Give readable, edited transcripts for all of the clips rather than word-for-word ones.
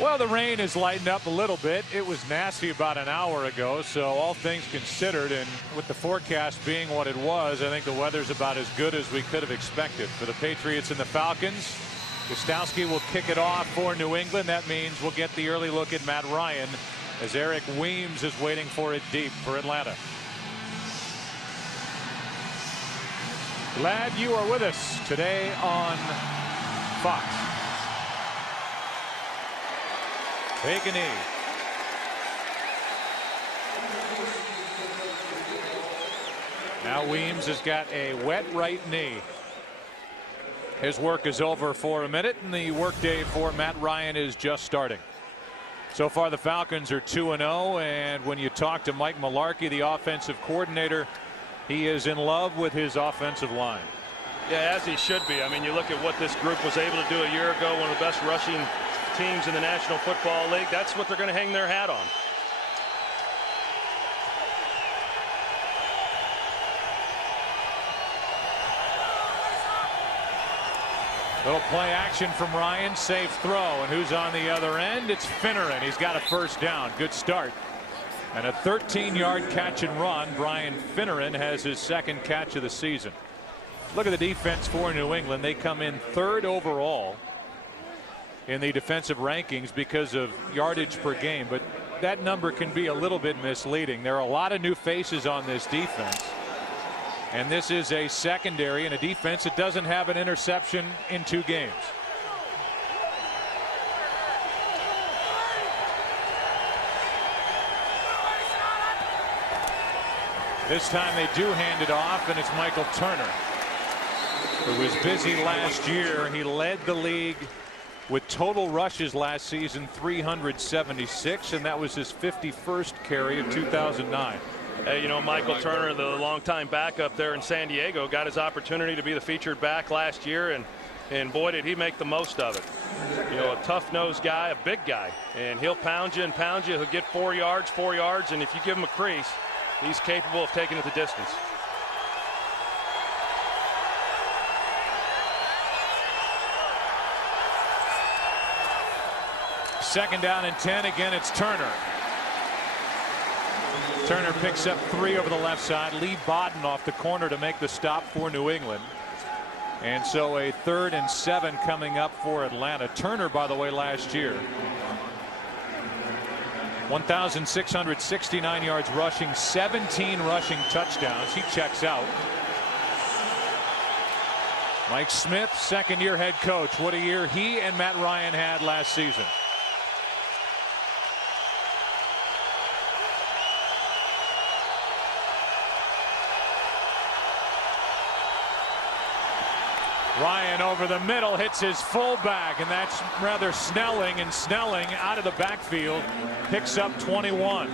Well, the rain has lightened up a little bit. It was nasty about an hour ago, so all things considered, and with the forecast being what it was, I think the weather's about as good as we could have expected for the Patriots and the Falcons. Gostowski will kick it off for New England. That means we'll get the early look at Matt Ryan as Eric Weems is waiting for it deep for Atlanta. Glad you are with us today on Fox. Take a knee. Now Weems has got a wet right knee. His work is over for a minute, and the workday for Matt Ryan is just starting. So far, the Falcons are 2-0, and when you talk to Mike Mularkey, the offensive coordinator, he is in love with his offensive line. Yeah, as he should be. I mean, you look at what this group was able to do a year ago, one of the best rushing teams in the National Football League. That's what they're going to hang their hat on. Little play action from Ryan, safe throw, and who's on the other end? It's Finneran. He's got a first down. Good start. And a 13-yard catch and run. Brian Finneran has his second catch of the season. Look at the defense for New England. They come in third overall in the defensive rankings because of yardage per game, but that number can be a little bit misleading. There are a lot of new faces on this defense, and this is a secondary and a defense that doesn't have an interception in 2 games. This time they do hand it off, and it's Michael Turner, who was busy last year. He led the league with total rushes last season, 376, and that was his 51st carry of 2009. Hey, you know, Michael Turner, the longtime backup there in San Diego, got his opportunity to be the featured back last year, and boy, did he make the most of it. You know, a tough-nosed guy, a big guy, and he'll pound you and pound you. He'll get 4 yards, and if you give him a crease, he's capable of taking it the distance. Second down and 10. Again, it's Turner. Turner picks up 3 over the left side. Lee Bodden off the corner to make the stop for New England. And so a 3rd and 7 coming up for Atlanta. Turner, by the way, last year, 1,669 yards rushing, 17 rushing touchdowns. He checks out. Mike Smith, second-year head coach. What a year he and Matt Ryan had last season. Ryan over the middle hits his fullback, and that's rather Snelling, and Snelling out of the backfield picks up 21.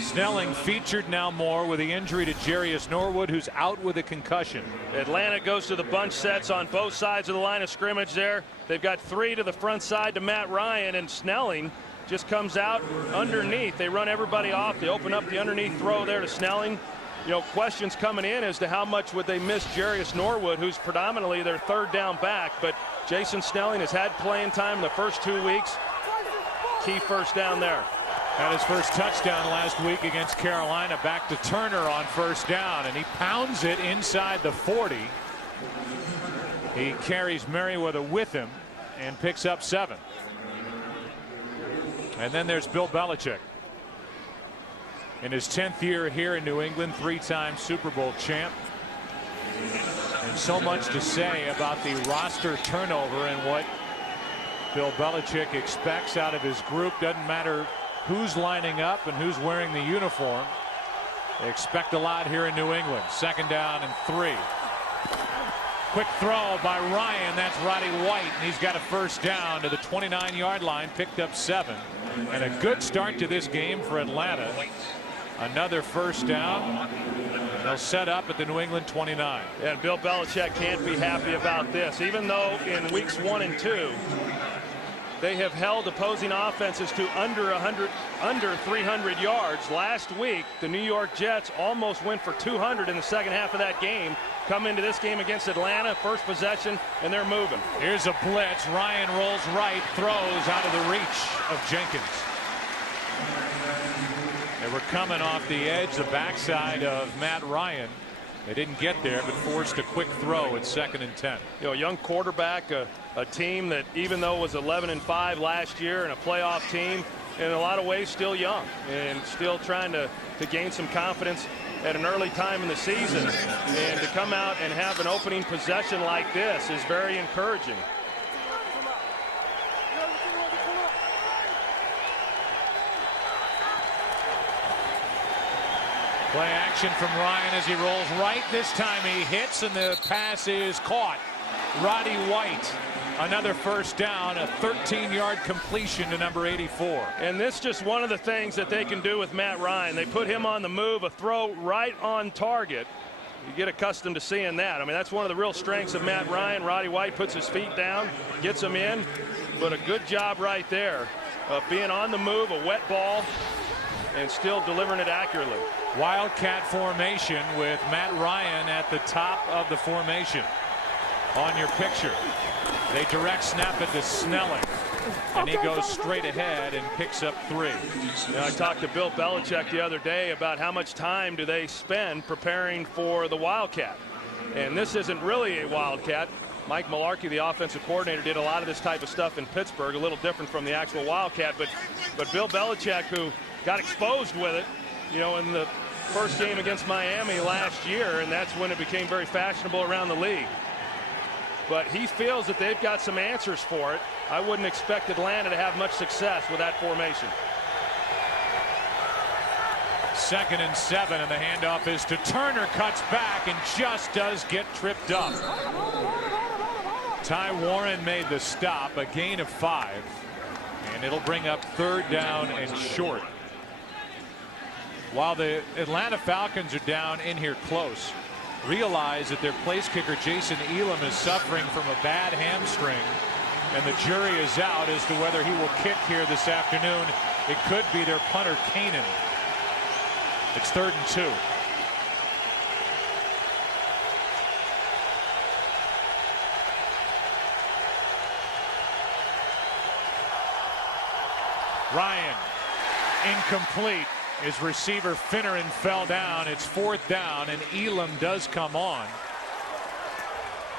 Snelling featured now more with the injury to Jarius Norwood, who's out with a concussion. Atlanta goes to the bunch sets on both sides of the line of scrimmage there. They've got 3 to the front side to Matt Ryan, and Snelling just comes out underneath. They run everybody off. They open up the underneath throw there to Snelling. You know, questions coming in as to how much would they miss Jarius Norwood, who's predominantly their 3rd down back, but Jason Snelling has had playing time in the first 2 weeks. Key first down there. Had his first touchdown last week against Carolina. Back to Turner on first down, and he pounds it inside the 40. He carries Merriweather with him and picks up 7. And then there's Bill Belichick. In his 10th year here in New England, 3-time Super Bowl champ. And so much to say about the roster turnover and what Bill Belichick expects out of his group. Doesn't matter who's lining up and who's wearing the uniform. They expect a lot here in New England. 2nd down and 3. Quick throw by Ryan. That's Roddy White, and he's got a first down to the 29-yard line. Picked up 7. And a good start to this game for Atlanta. Another first down. They'll set up at the New England 29. And Bill Belichick can't be happy about this. Even though in weeks 1 and 2 they have held opposing offenses to under 300 yards. Last week the New York Jets almost went for 200 in the second half of that game. come into this game against Atlanta, first possession, and they're moving. Here's a blitz. Ryan rolls right, throws out of the reach of Jenkins. They were coming off the edge, the backside of Matt Ryan. They didn't get there, but forced a quick throw at 2nd and 10. You know, a young quarterback, a team that even though was 11-5 last year and a playoff team, in a lot of ways still young and still trying to gain some confidence at an early time in the season, and to come out and have an opening possession like this is very encouraging. Play action from Ryan as he rolls right. This time he hits, and the pass is caught. Roddy White, another first down, a 13-yard completion to number 84. And this just one of the things that they can do with Matt Ryan. They put him on the move, a throw right on target. You get accustomed to seeing that. I mean, that's one of the real strengths of Matt Ryan. Roddy White puts his feet down, gets him in, but a good job right there of being on the move, a wet ball, and still delivering it accurately. Wildcat formation with Matt Ryan at the top of the formation. On your picture, they direct snap it to Snelling, and he goes straight ahead and picks up 3. You know, I talked to Bill Belichick the other day about how much time do they spend preparing for the Wildcat, and this isn't really a Wildcat. Mike Mularkey, the offensive coordinator, did a lot of this type of stuff in Pittsburgh, a little different from the actual Wildcat, but Bill Belichick, who got exposed with it, you know, in the first game against Miami last year, and that's when it became very fashionable around the league. But he feels that they've got some answers for it. I wouldn't expect Atlanta to have much success with that formation. 2nd and 7, and the handoff is to Turner, cuts back and just does get tripped up. Ty Warren made the stop, a gain of 5, and it'll bring up 3rd down and short. While the Atlanta Falcons are down in here close, realize that their place kicker Jason Elam is suffering from a bad hamstring, and the jury is out as to whether he will kick here this afternoon. It could be their punter Kanan. It's 3rd and 2. Ryan incomplete. His receiver Finneran fell down. It's 4th down, and Elam does come on.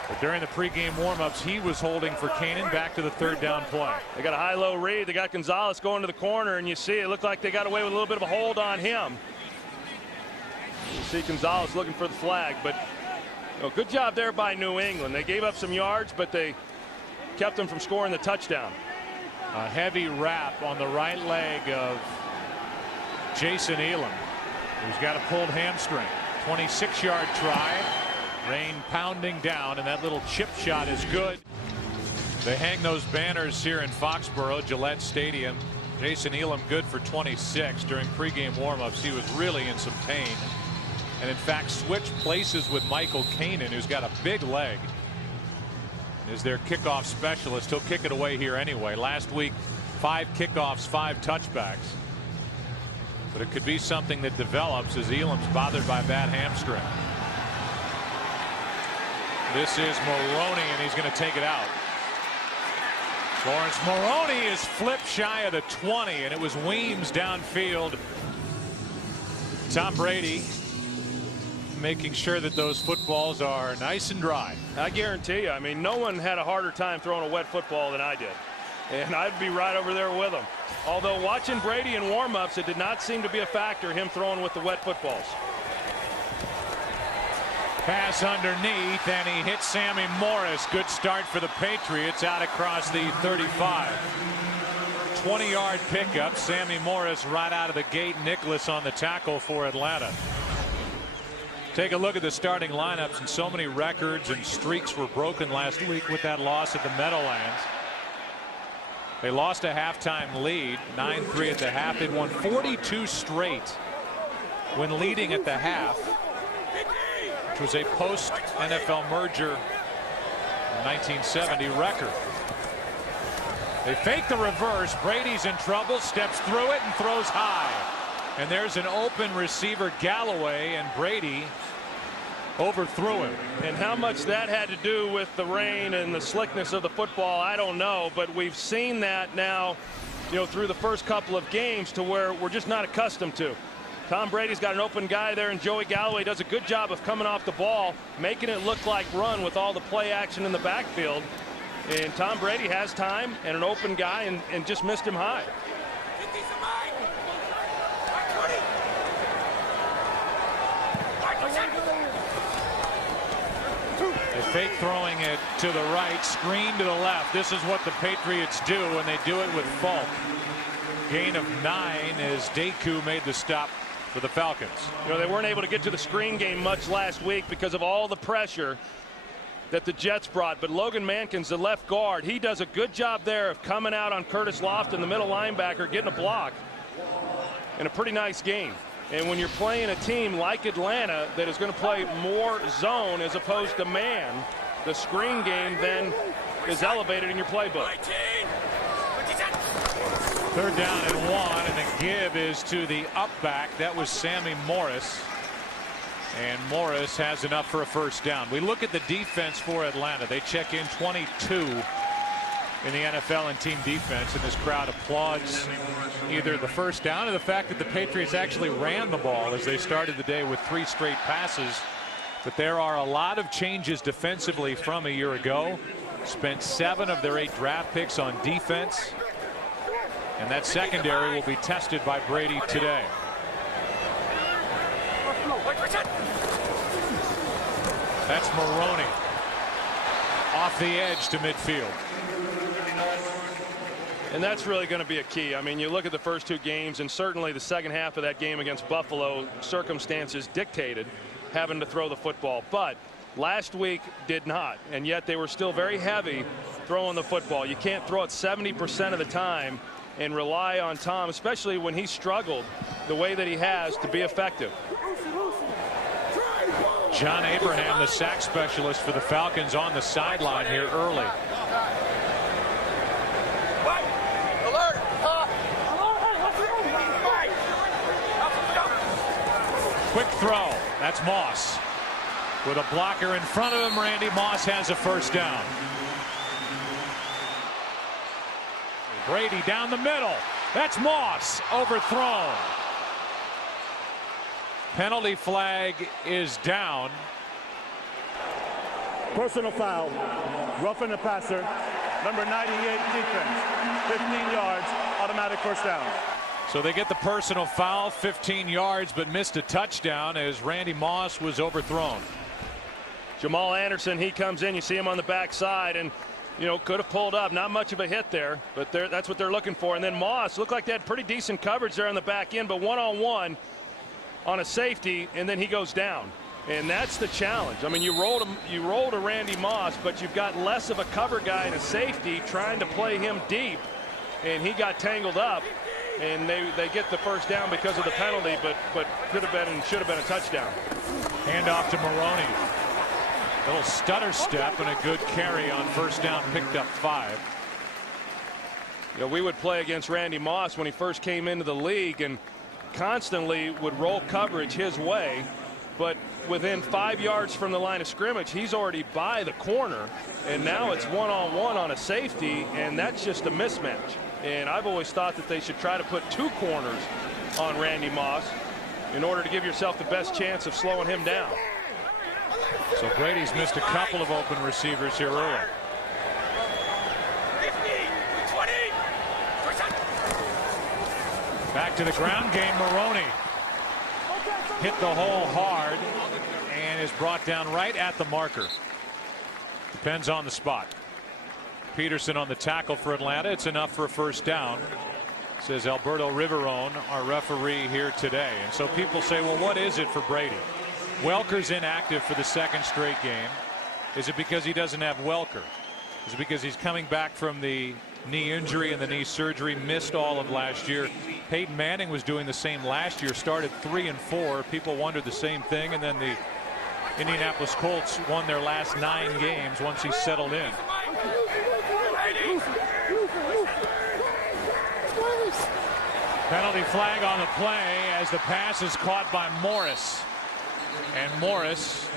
But during the pregame warmups, he was holding for Kanan. Back to the 3rd down play. They got a high-low read. They got Gonzalez going to the corner, and you see it looked like they got away with a little bit of a hold on him. You see Gonzalez looking for the flag, but you know, good job there by New England. They gave up some yards, but they kept them from scoring the touchdown. A heavy wrap on the right leg of Jason Elam, who's got a pulled hamstring. 26-yard try. Rain pounding down, and that little chip shot is good. They hang those banners here in Foxborough, Gillette Stadium. Jason Elam good for 26. During pregame warmups, he was really in some pain, and in fact switched places with Michael Kanan, who's got a big leg and is their kickoff specialist. He'll kick it away here anyway. Last week, 5 kickoffs, 5 touchbacks. But it could be something that develops as Elam's bothered by a bad hamstring. This is Maroney, and he's going to take it out. Lawrence Maroney is flipped shy of the 20, and it was Weems downfield. Tom Brady making sure that those footballs are nice and dry. I guarantee you, I mean, no one had a harder time throwing a wet football than I did. And I'd be right over there with him. Although watching Brady in warm-ups, it did not seem to be a factor, him throwing with the wet footballs. Pass underneath, and he hits Sammy Morris. Good start for the Patriots out across the 35. 20-yard pickup. Sammy Morris right out of the gate. Nicholas on the tackle for Atlanta. Take a look at the starting lineups, and so many records and streaks were broken last week with that loss at the Meadowlands. They lost a halftime lead, 9-3 at the half. They'd won 42 straight when leading at the half, which was a post-NFL merger 1970 record. They fake the reverse. Brady's in trouble, steps through it and throws high. And there's an open receiver, Galloway, and Brady overthrew him. And how much that had to do with the rain and the slickness of the football, I don't know. But we've seen that now, through the first couple of games to where we're just not accustomed to. Tom Brady's got an open guy there, and Joey Galloway does a good job of coming off the ball, making it look like run with all the play action in the backfield. And Tom Brady has time and an open guy and just missed him high. They fake throwing it to the right, screen to the left. This is what the Patriots do, and they do it with Falk. Gain of 9 as Deku made the stop for the Falcons. They weren't able to get to the screen game much last week because of all the pressure that the Jets brought. But Logan Mankins, the left guard, he does a good job there of coming out on Curtis Lofton, the middle linebacker, getting a block in a pretty nice game. And when you're playing a team like Atlanta that is going to play more zone as opposed to man, the screen game then is elevated in your playbook. 3rd down and 1, and the give is to the up back. That was Sammy Morris. And Morris has enough for a 1st down. We look at the defense for Atlanta. They check in 22 in the NFL in team defense, and this crowd applauds either the 1st down or the fact that the Patriots actually ran the ball as they started the day with 3 straight passes. But there are a lot of changes defensively from a year ago. Spent 7 of their 8 draft picks on defense, and that secondary will be tested by Brady today. That's Maroney off the edge to midfield. And that's really going to be a key. I mean, you look at the first 2 games, and certainly the second half of that game against Buffalo, circumstances dictated having to throw the football. But last week did not, and yet they were still very heavy throwing the football. You can't throw it 70% of the time and rely on Tom, especially when he struggled the way that he has, to be effective. John Abraham, the sack specialist for the Falcons, on the sideline here early. Quick throw. That's Moss. With a blocker in front of him, Randy Moss has a 1st down. Brady down the middle. That's Moss, overthrown. Penalty flag is down. Personal foul. Roughing the passer. Number 98 defense. 15 yards. Automatic 1st down. So they get the personal foul, 15 yards, but missed a touchdown as Randy Moss was overthrown. Jamal Anderson, he comes in. You see him on the backside, and could have pulled up. Not much of a hit there, but that's what they're looking for. And then Moss looked like they had pretty decent coverage there on the back end, but one-on-one on a safety, and then he goes down. And that's the challenge. I mean, you rolled a Randy Moss, but you've got less of a cover guy and a safety trying to play him deep, and he got tangled up. And they get the 1st down because of the penalty, but could have been and should have been a touchdown. Hand off to Maroney. Little stutter step and a good carry on 1st down, picked up 5. We would play against Randy Moss when he first came into the league and constantly would roll coverage his way, but within 5 yards from the line of scrimmage, he's already by the corner, and now it's one-on-one on a safety, and that's just a mismatch. And I've always thought that they should try to put 2 corners on Randy Moss in order to give yourself the best chance of slowing him down. So Brady's missed a couple of open receivers here early. Back to the ground game. Maroney hit the hole hard and is brought down right at the marker. Depends on the spot. Peterson on the tackle for Atlanta. It's enough for a 1st down, says Alberto Riverone, our referee here today. And so people say, well, what is it for Brady? Welker's inactive for the 2nd straight game. Is it because he doesn't have Welker? Is it because he's coming back from the knee injury and the knee surgery, missed all of last year? Peyton Manning was doing the same last year, started 3-4. People wondered the same thing, and then the Indianapolis Colts won their last 9 games once he settled in. Penalty flag on the play as the pass is caught by Morris. And Morris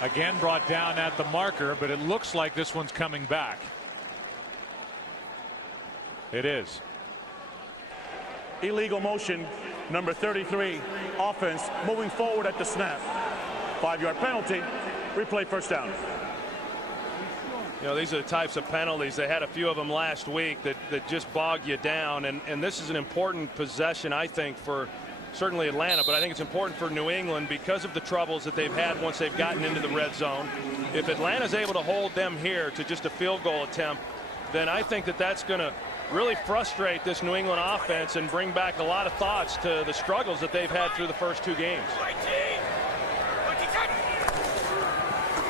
Again brought down at the marker, but it looks like this one's coming back. It is. Illegal motion, number 33, offense, moving forward at the snap. 5-yard penalty, replay first down. You know, these are the types of penalties. They had a few of them last week that just bog you down. And this is an important possession, I think, for certainly Atlanta. But I think it's important for New England because of the troubles that they've had once they've gotten into the red zone. If Atlanta's able to hold them here to just a field goal attempt, then I think that that's going to really frustrate this New England offense and bring back a lot of thoughts to the struggles that they've had through the first 2 games.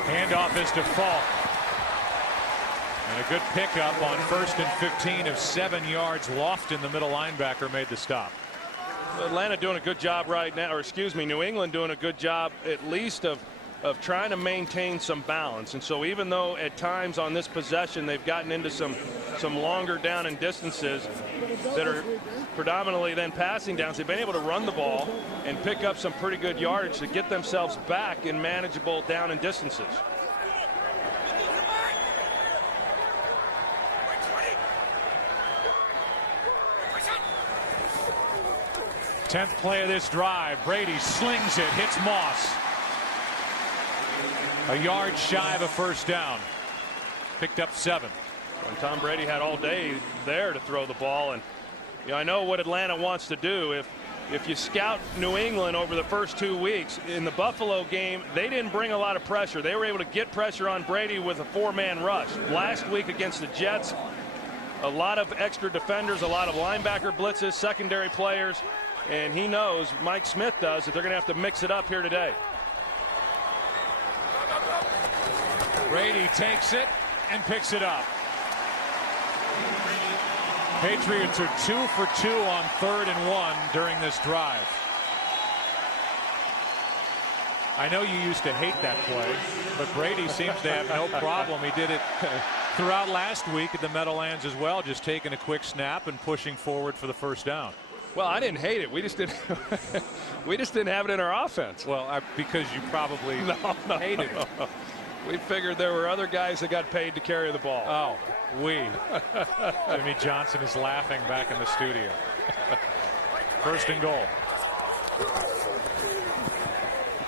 Handoff is to Falk. And a good pickup on 1st and 15 of 7 yards. Lofton, the middle linebacker, made the stop. Atlanta doing a good job right now, or excuse me, New England doing a good job at least of trying to maintain some balance. And so even though at times on this possession they've gotten into some longer down and distances that are predominantly then passing downs, they've been able to run the ball and pick up some pretty good yardage to get themselves back in manageable down and distances. 10th play of this drive. Brady slings it, hits Moss. A yard shy of a first down. Picked up 7. And Tom Brady had all day there to throw the ball. And you know, I know what Atlanta wants to do. If you scout New England over the first 2 weeks, in the Buffalo game, they didn't bring a lot of pressure. They were able to get pressure on Brady with a 4-man rush. Last week against the Jets, a lot of extra defenders, a lot of linebacker blitzes, secondary players. And he knows, Mike Smith does, that they're going to have to mix it up here today. Brady takes it and picks it up. Patriots are 2 for 2 on 3rd and 1 during this drive. I know you used to hate that play, but Brady seems to have no problem. He did it throughout last week at the Meadowlands as well, just taking a quick snap and pushing forward for the first down. Well, I didn't hate it. We just didn't. We just didn't have it in our offense. Well, because you probably hated it. We figured there were other guys that got paid to carry the ball. Oh, Jimmy Johnson is laughing back in the studio. 1st and goal.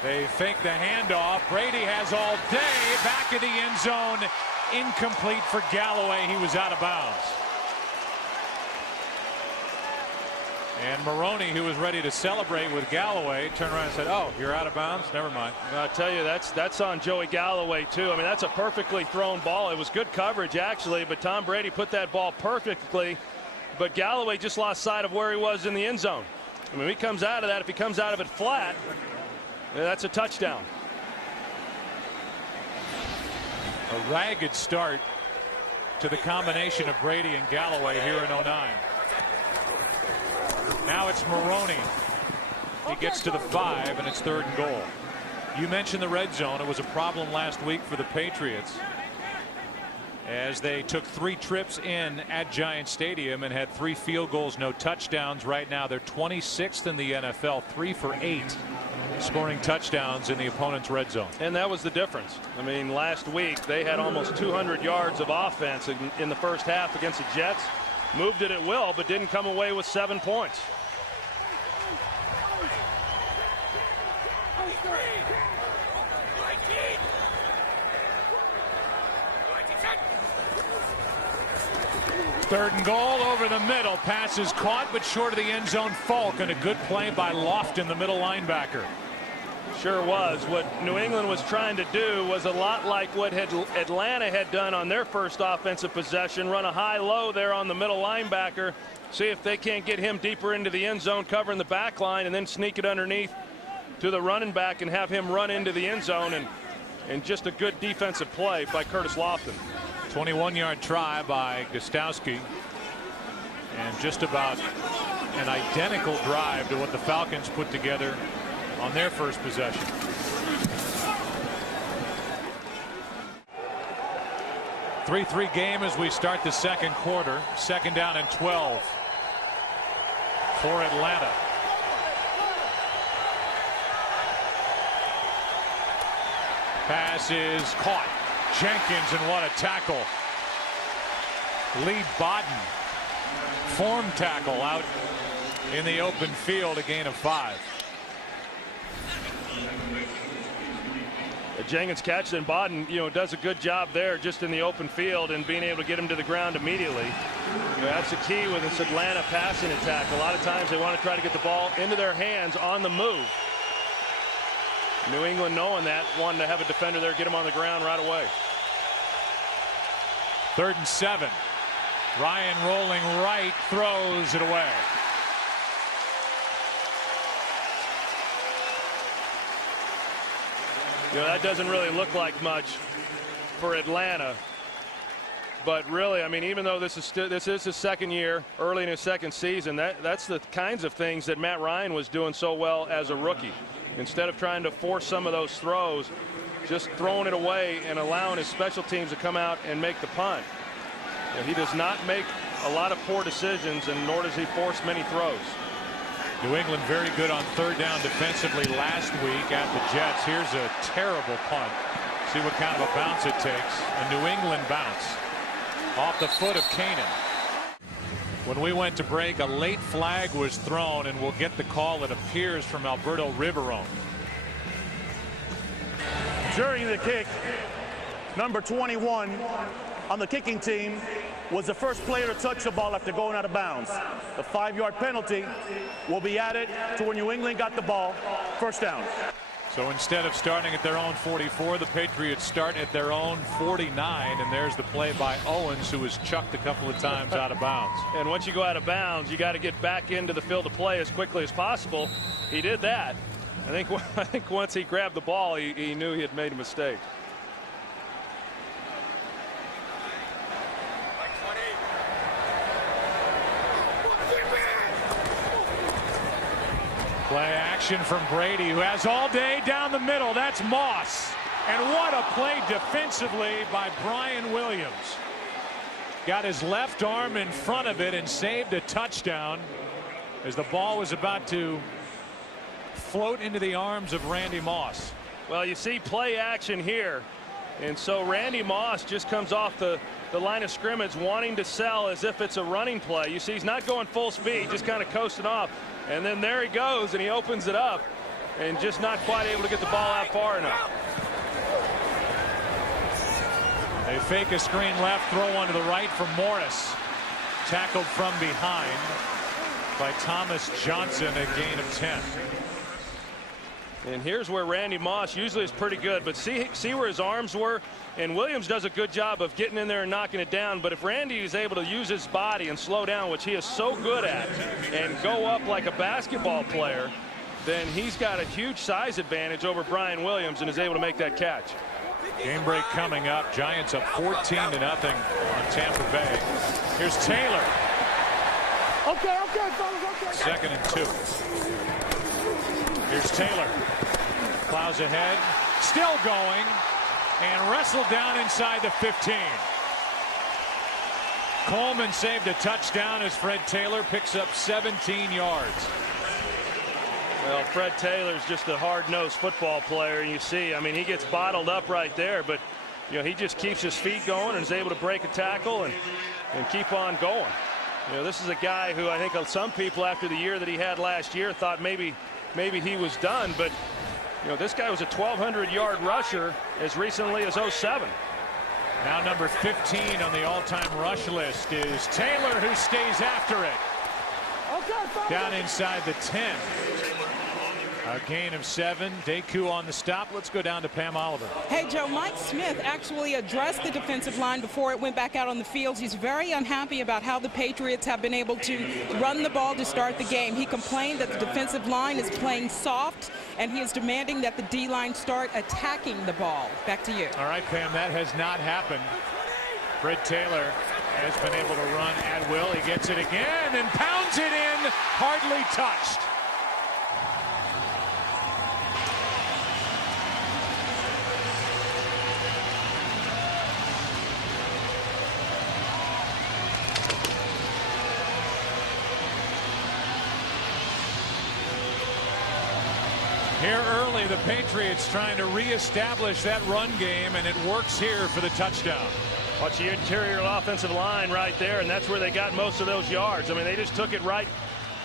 They fake the handoff. Brady has all day. Back in the end zone. Incomplete for Galloway. He was out of bounds. And Maroney, who was ready to celebrate with Galloway, turned around and said, "Oh, you're out of bounds? Never mind." I'll tell you, that's on Joey Galloway, too. I mean, that's a perfectly thrown ball. It was good coverage, actually, but Tom Brady put that ball perfectly. But Galloway just lost sight of where he was in the end zone. I mean, he comes out of that. If he comes out of it flat, that's a touchdown. A ragged start to the combination of Brady and Galloway here in 09. Now it's Maroney. He gets to the 5, and it's 3rd and goal. You mentioned the red zone. It was a problem last week for the Patriots as they took 3 trips in at Giant Stadium and had 3 field goals, no touchdowns. Right now they're 26th in the NFL, 3 for 8 scoring touchdowns in the opponent's red zone. And that was the difference. I mean, last week they had almost 200 yards of offense in the first half against the Jets. Moved it at will, but didn't come away with 7 points. Third and goal over the middle. Pass is caught, but short of the end zone. Falk, and a good play by Lofton, the middle linebacker. Sure was. What New England was trying to do was a lot like what Atlanta had done on their first offensive possession. Run a high-low there on the middle linebacker. See if they can't get him deeper into the end zone, covering the back line, and then sneak it underneath to the running back and have him run into the end zone. And just a good defensive play by Curtis Lofton. 21-yard try by Gostowski. And just about an identical drive to what the Falcons put together on their first possession. Three game as we start the second quarter. 2nd down and 12 for Atlanta. Pass is caught. Jenkins, and what a tackle. Lee Bodden, form tackle out in the open field, a gain of 5. Jenkins catches, and Bodden, does a good job there just in the open field and being able to get him to the ground immediately. That's the key with this Atlanta passing attack. A lot of times they want to try to get the ball into their hands on the move. New England, knowing that, wanting to have a defender there, get him on the ground right away. 3rd and 7. Ryan rolling right, throws it away. That doesn't really look like much for Atlanta. But really, I mean, even though this is his second year, early in his second season, that's the kinds of things that Matt Ryan was doing so well as a rookie. Instead of trying to force some of those throws, just throwing it away and allowing his special teams to come out and make the punt. He does not make a lot of poor decisions, and nor does he force many throws. New England very good on 3rd down defensively last week at the Jets. Here's a terrible punt. See what kind of a bounce it takes. A New England bounce off the foot of Kanan. When we went to break, a late flag was thrown, and we'll get the call, it appears, from Alberto Riverone. During the kick, number 21 on the kicking team was the first player to touch the ball after going out of bounds. The 5-yard penalty will be added to when New England got the ball. 1st down. So instead of starting at their own 44, the Patriots start at their own 49, and there's the play by Owens, who was chucked a couple of times out of bounds. And once you go out of bounds, you got to get back into the field of play as quickly as possible. He did that. I think once he grabbed the ball, he knew he had made a mistake. Play action from Brady, who has all day down the middle. That's Moss. And what a play defensively by Brian Williams. Got his left arm in front of it and saved a touchdown as the ball was about to float into the arms of Randy Moss. Well, you see play action here. And so Randy Moss just comes off the line of scrimmage wanting to sell as if it's a running play. You see he's not going full speed, just kind of coasting off. And then there he goes, and he opens it up and just not quite able to get the ball out far enough. They fake a screen left, throw one to the right from Morris. Tackled from behind by Thomas Johnson, a gain of 10. And here's where Randy Moss usually is pretty good, but see where his arms were, and Williams does a good job of getting in there and knocking it down. But if Randy is able to use his body and slow down, which he is so good at, and go up like a basketball player, then he's got a huge size advantage over Brian Williams and is able to make that catch. Game break coming up. Giants up 14-0 on Tampa Bay. Here's Taylor. Okay, fellas, okay. 2nd and 2. Here's Taylor. Plows ahead. Still going. And wrestled down inside the 15. Coleman saved a touchdown as Fred Taylor picks up 17 yards. Well, Fred Taylor's just a hard-nosed football player, and you see, I mean, he gets bottled up right there, but he just keeps his feet going and is able to break a tackle and keep on going. This is a guy who I think some people after the year that he had last year thought maybe he was done, but this guy was a 1,200-yard rusher as recently as 07. Now number 15 on the all-time rush list is Taylor, who stays after it. Down inside the 10. A gain of 7. Deku on the stop. Let's go down to Pam Oliver. Hey, Joe, Mike Smith actually addressed the defensive line before it went back out on the field. He's very unhappy about how the Patriots have been able to run the ball to start the game. He complained that the defensive line is playing soft, and he is demanding that the D-line start attacking the ball. Back to you. All right, Pam, that has not happened. Fred Taylor has been able to run at will. He gets it again and pounds it in, hardly touched. Here early, the Patriots trying to reestablish that run game, and it works here for the touchdown. Watch the interior offensive line right there, and that's where they got most of those yards. I mean, they just took it right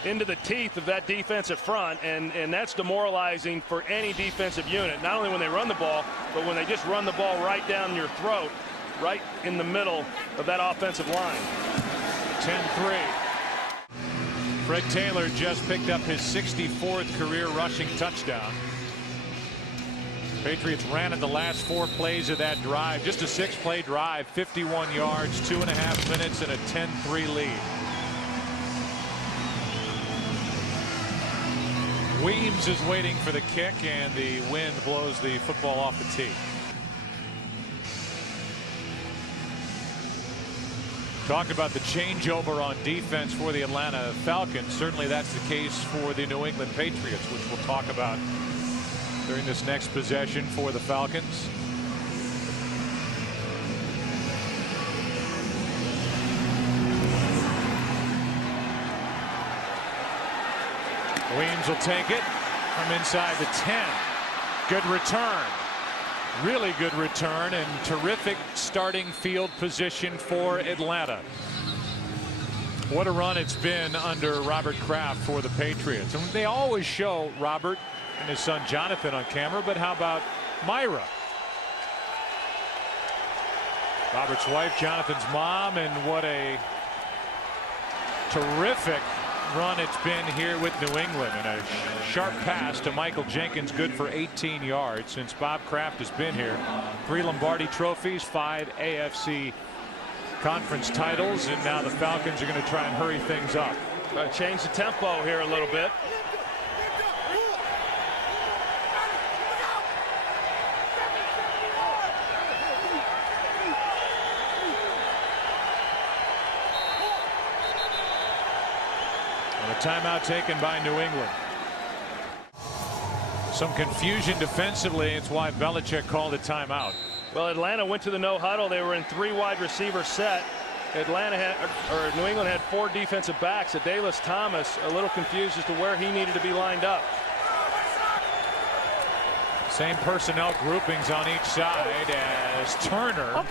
into the teeth of that defensive front, and that's demoralizing for any defensive unit, not only when they run the ball, but when they just run the ball right down your throat, right in the middle of that offensive line. 10-3. Fred Taylor just picked up his 64th career rushing touchdown. Patriots ran it the last 4 plays of that drive. Just a 6-play drive, 51 yards, 2.5 minutes, and a 10-3 lead. Weems is waiting for the kick, and the wind blows the football off the tee. Talk about the changeover on defense for the Atlanta Falcons. Certainly that's the case for the New England Patriots, which we'll talk about during this next possession for the Falcons. Weems will take it from inside the 10. Good return. Really good return and terrific starting field position for Atlanta. What a run it's been under Robert Kraft for the Patriots. And they always show Robert and his son Jonathan on camera, but how about Myra? Robert's wife, Jonathan's mom, and what a terrific run it's been here with New England, and a sharp pass to Michael Jenkins, good for 18 yards since Bob Kraft has been here. 3 Lombardi trophies, 5 AFC conference titles, and now the Falcons are going to try and hurry things up. Try to change the tempo here a little bit. Timeout taken by New England. Some confusion defensively. It's why Belichick called a timeout. Well, Atlanta went to the no huddle. They were in 3 wide receiver set. New England had 4 defensive backs. Adalys Thomas a little confused as to where he needed to be lined up. Same personnel groupings on each side as Turner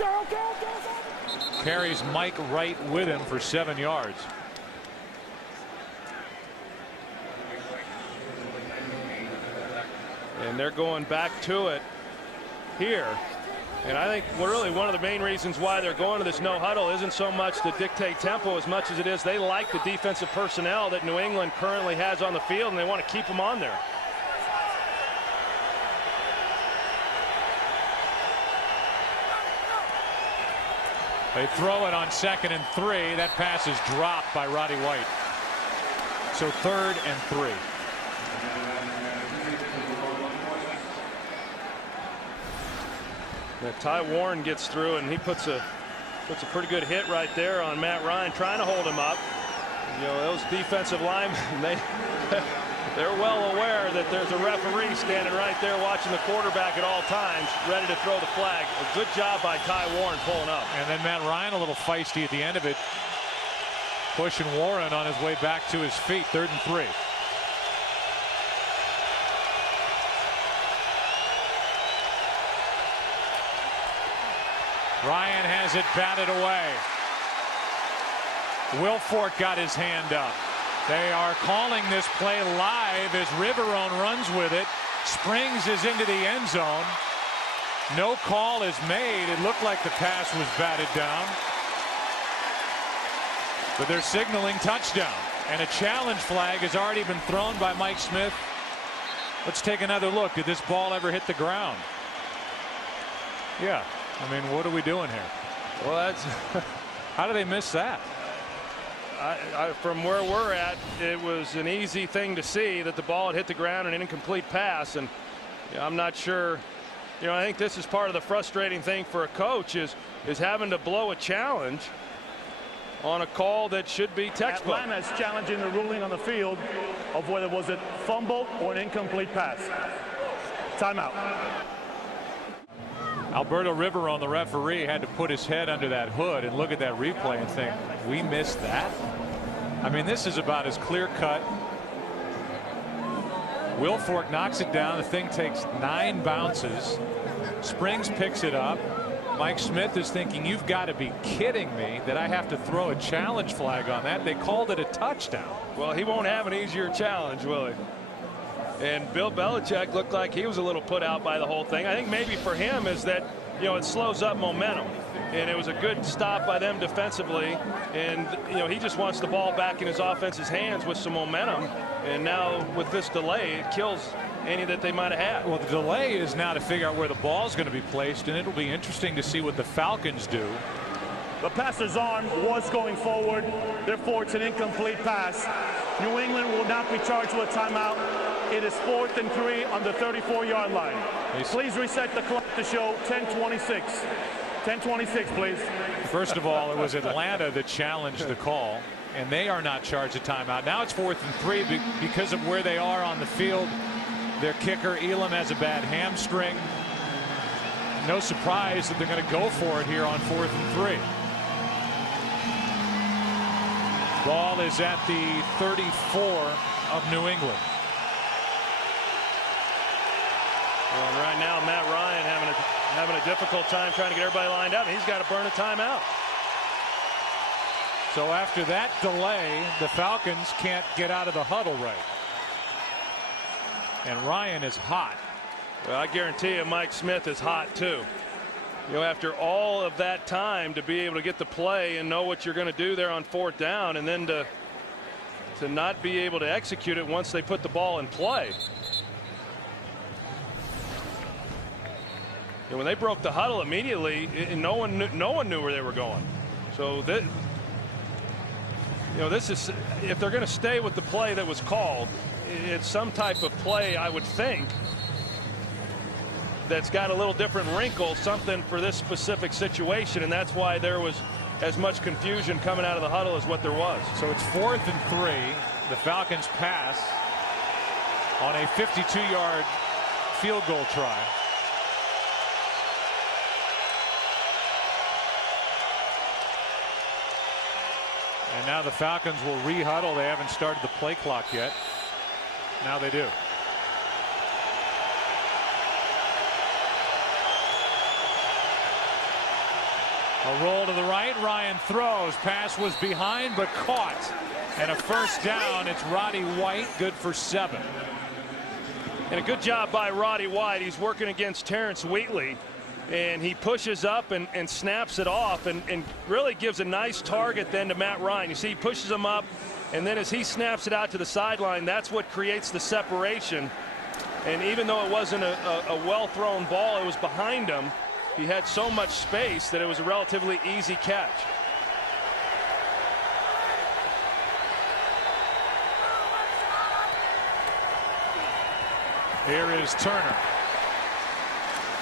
carries Mike Wright with him for 7 yards. And they're going back to it here. And I think really one of the main reasons why they're going to this no huddle isn't so much to dictate tempo as much as it is they like the defensive personnel that New England currently has on the field, and they want to keep them on there. They throw it on 2nd and 3. That pass is dropped by Roddy White. So 3rd and 3. Now, Ty Warren gets through, and he puts a pretty good hit right there on Matt Ryan, trying to hold him up. You know, those defensive linemen, they're well aware that there's a referee standing right there watching the quarterback at all times, ready to throw the flag. A good job by Ty Warren pulling up. And then Matt Ryan a little feisty at the end of it, pushing Warren on his way back to his feet. 3rd and 3. Ryan has it batted away. Wilfork got his hand up. They are calling this play live as Riverone runs with it. Springs is into the end zone. No call is made. It looked like the pass was batted down. But they're signaling touchdown. And a challenge flag has already been thrown by Mike Smith. Let's take another look. Did this ball ever hit the ground? Yeah. I mean, what are we doing here? Well, that's how do they miss that? From where we're at, it was an easy thing to see that the ball had hit the ground, an incomplete pass, and I'm not sure. You know, I think this is part of the frustrating thing for a coach is having to blow a challenge on a call that should be textbook. Atlanta is challenging the ruling on the field of whether it was a fumble or an incomplete pass. Timeout. Alberto Riverone, the referee, had to put his head under that hood and look at that replay and think, we missed that? I mean, this is about as clear-cut Wilfork knocks it down. The thing takes 9 bounces. Springs picks it up. Mike Smith is thinking, you've got to be kidding me that I have to throw a challenge flag on that. They called it a touchdown. Well, he won't have an easier challenge, will he? And Bill Belichick looked like he was a little put out by the whole thing. I think maybe for him is that, you know, it slows up momentum. And it was a good stop by them defensively. And, you know, he just wants the ball back in his offense's hands with some momentum. And now with this delay, it kills any that they might have had. Well, the delay is now to figure out where the ball is going to be placed, and it'll be interesting to see what the Falcons do. The passer's arm was going forward. Therefore, it's an incomplete pass. New England will not be charged with a timeout. It is 4th and 3 on the 34-yard line. Please reset the clock to show 10:26. 10:26, please. First of all, it was Atlanta that challenged the call, and they are not charged a timeout. Now it's 4th and 3 because of where they are on the field. Their kicker, Elam, has a bad hamstring. No surprise that they're going to go for it here on 4th and 3. Ball is at the 34 of New England. Well, and right now, Matt Ryan having a difficult time trying to get everybody lined up. He's got to burn a timeout. So after that delay, the Falcons can't get out of the huddle right. And Ryan is hot. Well, I guarantee you Mike Smith is hot too. You know, after all of that time to be able to get the play and know what you're going to do there on 4th down, and then to not be able to execute it once they put the ball in play. And when they broke the huddle immediately, no one knew where they were going. So that, you know, this is, if they're going to stay with the play that was called, it's some type of play, I would think, that's got a little different wrinkle, something for this specific situation, and that's why there was as much confusion coming out of the huddle as what there was. So it's 4th and 3. The Falcons pass on a 52-yard field goal try. And now the Falcons will re-huddle. They haven't started the play clock yet. Now they do. A roll to the right. Ryan throws. Pass was behind but caught. And a first down. It's Roddy White. Good for 7. And a good job by Roddy White. He's working against Terrence Wheatley. And he pushes up and snaps it off and really gives a nice target then to Matt Ryan. You see, he pushes him up, and then as he snaps it out to the sideline, that's what creates the separation. And even though it wasn't a well-thrown ball, it was behind him. He had so much space that it was a relatively easy catch. Here is Turner.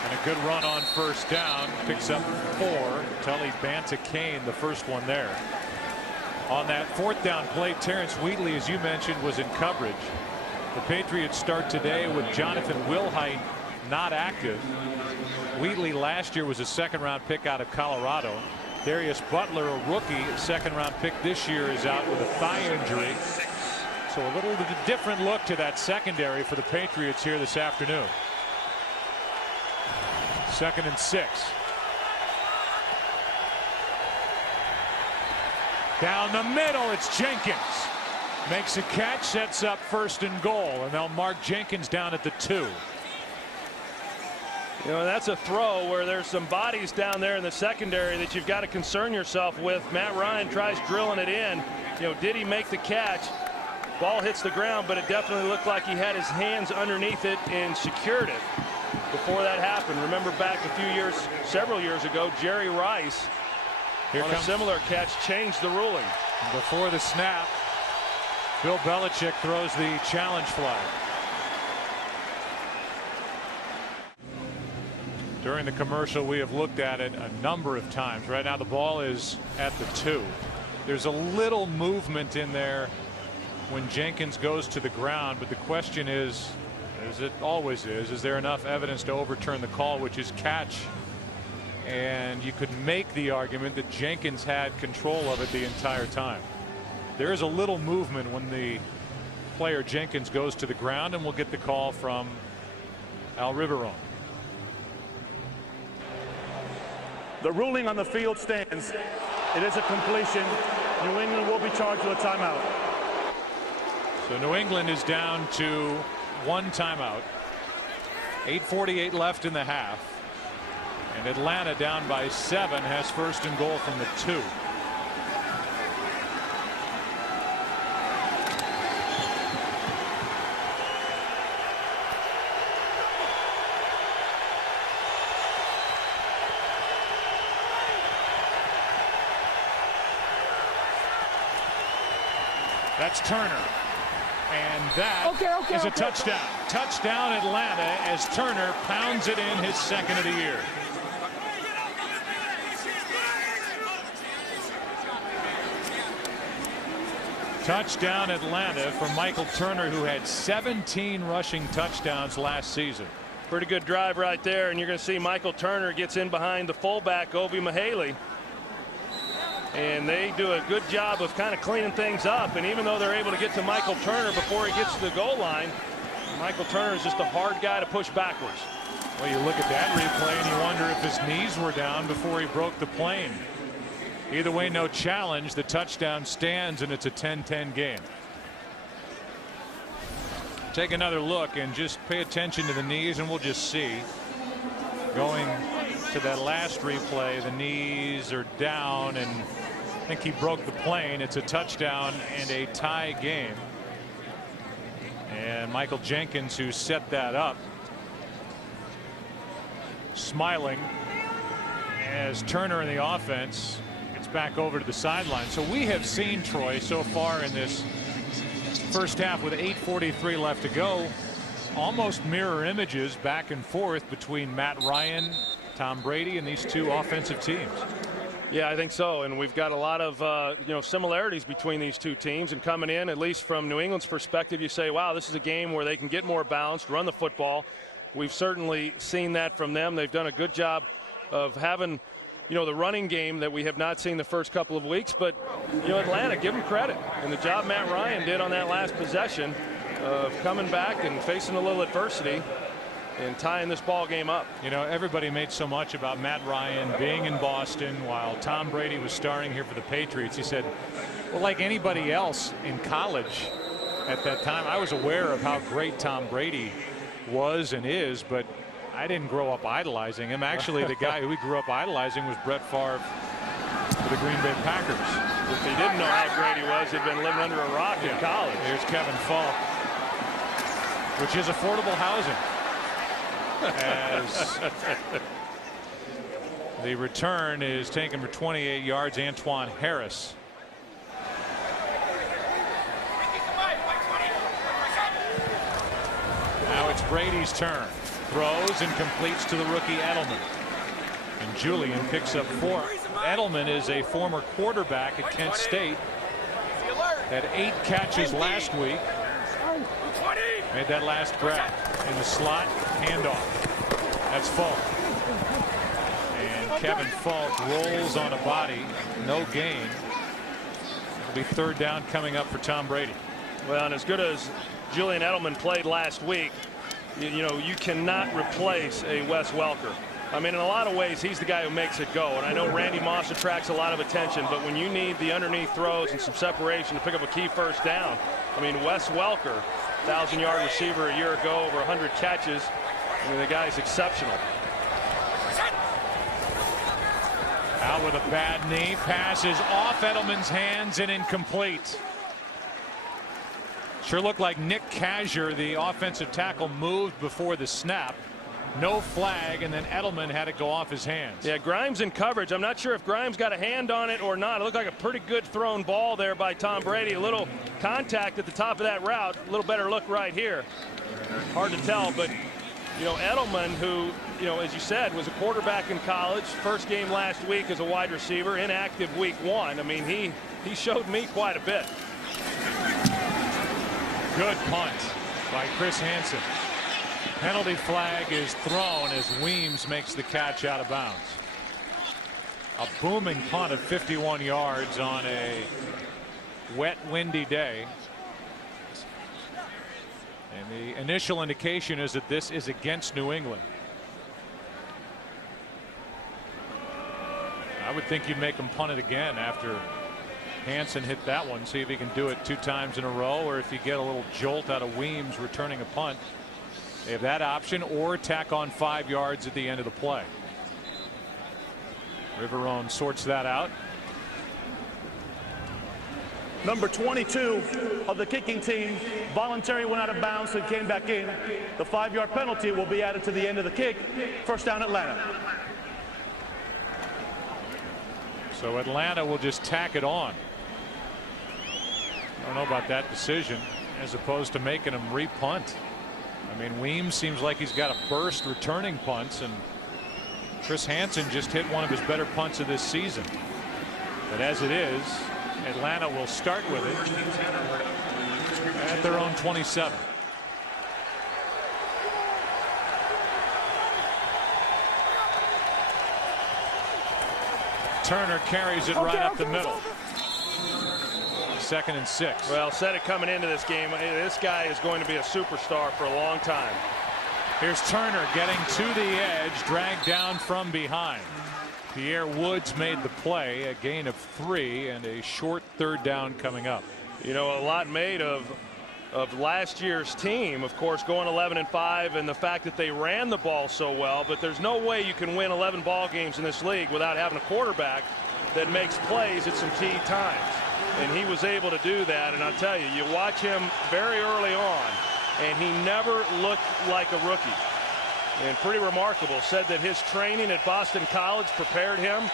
And a good run on first down. Picks up 4. Tully Banta-Kane, the first one there. On that 4th down play, Terrence Wheatley, as you mentioned, was in coverage. The Patriots start today with Jonathan Wilhite not active. Wheatley last year was a 2nd-round pick out of Colorado. Darius Butler, a rookie, 2nd-round pick this year, is out with a thigh injury. So a little different look to that secondary for the Patriots here this afternoon. 2nd and 6. Down the middle, it's Jenkins. Makes a catch, sets up 1st and goal, and they'll mark Jenkins down at the 2. You know, that's a throw where there's some bodies down there in the secondary that you've got to concern yourself with. Matt Ryan tries drilling it in. You know, did he make the catch? Ball hits the ground, but it definitely looked like he had his hands underneath it and secured it before that happened. Remember back several years ago, Jerry Rice on a similar catch changed the ruling. Before the snap, Bill Belichick throws the challenge flag. During the commercial, we have looked at it a number of times. Right now the ball is at the 2. There's a little movement in there when Jenkins goes to the ground, but the question is, as it always is there enough evidence to overturn the call, which is catch? And you could make the argument that Jenkins had control of it the entire time. There is a little movement when the player, Jenkins, goes to the ground, and we'll get the call from Al Riveron. The ruling on the field stands. It is a completion. New England will be charged with a timeout. So New England is down to 1 timeout. 8:48 left in the half. And Atlanta, down by 7, has first and goal from the 2. That's Turner. And that is a touchdown. Touchdown Atlanta as Turner pounds it in, his 2nd of the year. Touchdown Atlanta for Michael Turner, who had 17 rushing touchdowns last season. Pretty good drive right there, and you're going to see Michael Turner gets in behind the fullback, Obi Mihaly. And they do a good job of kind of cleaning things up. And even though they're able to get to Michael Turner before he gets to the goal line, Michael Turner is just a hard guy to push backwards. Well, you look at that replay and you wonder if his knees were down before he broke the plane. Either way, no challenge. The touchdown stands, and it's a 10-10 game. Take another look and just pay attention to the knees, and we'll just see. Going to that last replay, the knees are down, and I think he broke the plane. It's a touchdown and a tie game. And Michael Jenkins, who set that up, smiling as Turner in the offense gets back over to the sideline. So we have seen, Troy, so far in this first half with 8:43 left to go, almost mirror images back and forth between Matt Ryan, Tom Brady, and these two offensive teams. Yeah, I think so. And we've got a lot of similarities between these two teams. And coming in, at least from New England's perspective, you say, wow, this is a game where they can get more balanced, run the football. We've certainly seen that from them. They've done a good job of having, the running game that we have not seen the first couple of weeks. But, Atlanta, give them credit. And the job Matt Ryan did on that last possession of coming back and facing a little adversity and tying this ball game up. Everybody made so much about Matt Ryan being in Boston while Tom Brady was starring here for the Patriots. He said, well, like anybody else in college at that time, I was aware of how great Tom Brady was and is, but I didn't grow up idolizing him. Actually, the guy who we grew up idolizing was Brett Favre for the Green Bay Packers. If he didn't know how great he was, he'd been living under a rock in college. Here's Kevin Falk, which is affordable housing. As the return is taken for 28 yards, Antoine Harris. Now it's Brady's turn. Throws and completes to the rookie Edelman. And Julian picks up 4. Edelman is a former quarterback at Kent State. Had 8 catches last week. Made that last grab in the slot, handoff. That's Falk. And Kevin Falk rolls on a body, no gain. It'll be 3rd down coming up for Tom Brady. Well, and as good as Julian Edelman played last week, you cannot replace a Wes Welker. I mean, in a lot of ways, he's the guy who makes it go. And I know Randy Moss attracts a lot of attention, but when you need the underneath throws and some separation to pick up a key first down, I mean, Wes Welker, 1,000-yard receiver a year ago, over 100 catches. I mean, the guy's exceptional. Out with a bad knee. Pass is off Edelman's hands and incomplete. Sure looked like Nick Kazur, the offensive tackle, moved before the snap. No flag, and then Edelman had it go off his hands. Yeah, Grimes in coverage. I'm not sure if Grimes got a hand on it or not. It looked like a pretty good thrown ball there by Tom Brady. A little contact at the top of that route. A little better look right here. Hard to tell, but Edelman, who as you said, was a quarterback in college. First game last week as a wide receiver, inactive week 1. I mean, he showed me quite a bit. Good punt by Chris Hansen. Penalty flag is thrown as Weems makes the catch out of bounds. A booming punt of 51 yards on a wet, windy day. And the initial indication is that this is against New England. I would think you'd make him punt it again after Hansen hit that one. See if he can do it 2 times in a row, or if you get a little jolt out of Weems returning a punt. They have that option, or tack on 5 yards at the end of the play. Riverone sorts that out. Number 22 of the kicking team voluntarily went out of bounds and came back in. The 5-yard penalty will be added to the end of the kick. First down, Atlanta. So Atlanta will just tack it on. I don't know about that decision, as opposed to making him repunt. I mean, Weems seems like he's got a burst returning punts, and Chris Hansen just hit one of his better punts of this season. But as it is, Atlanta will start with it at their own 27. Turner carries it right up the middle. 2nd and 6. Well, said it coming into this game. This guy is going to be a superstar for a long time. Here's Turner getting to the edge, dragged down from behind. Pierre Woods made the play, a gain of 3 and a short 3rd down coming up. You know, a lot made of last year's team, of course, going 11-5, and the fact that they ran the ball so well. But there's no way you can win 11 ball games in this league without having a quarterback that makes plays at some key times. And he was able to do that. And I'll tell you, you watch him very early on, and he never looked like a rookie. And pretty remarkable. Said that his training at Boston College prepared him.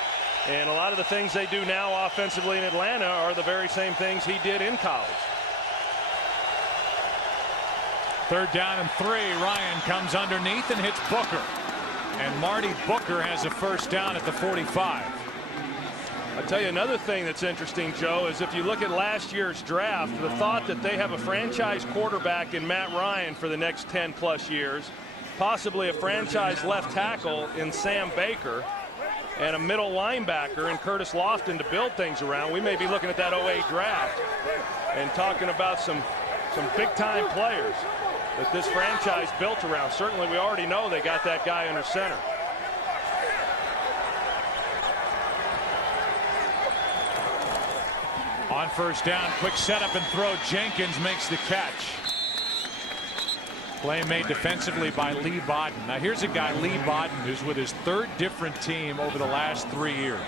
And a lot of the things they do now offensively in Atlanta are the very same things he did in college. 3rd down and 3. Ryan comes underneath and hits Booker. And Marty Booker has a first down at the 45. I'll tell you another thing that's interesting, Joe, is if you look at last year's draft, the thought that they have a franchise quarterback in Matt Ryan for the next 10+ years, possibly a franchise left tackle in Sam Baker, and a middle linebacker in Curtis Lofton to build things around. We may be looking at that 08 draft and talking about some big-time players that this franchise built around. Certainly we already know they got that guy under center. On first down, quick setup and throw. Jenkins makes the catch. Play made defensively by Lee Bodden. Now here's a guy, Lee Bodden, who's with his 3rd different team over the last 3 years.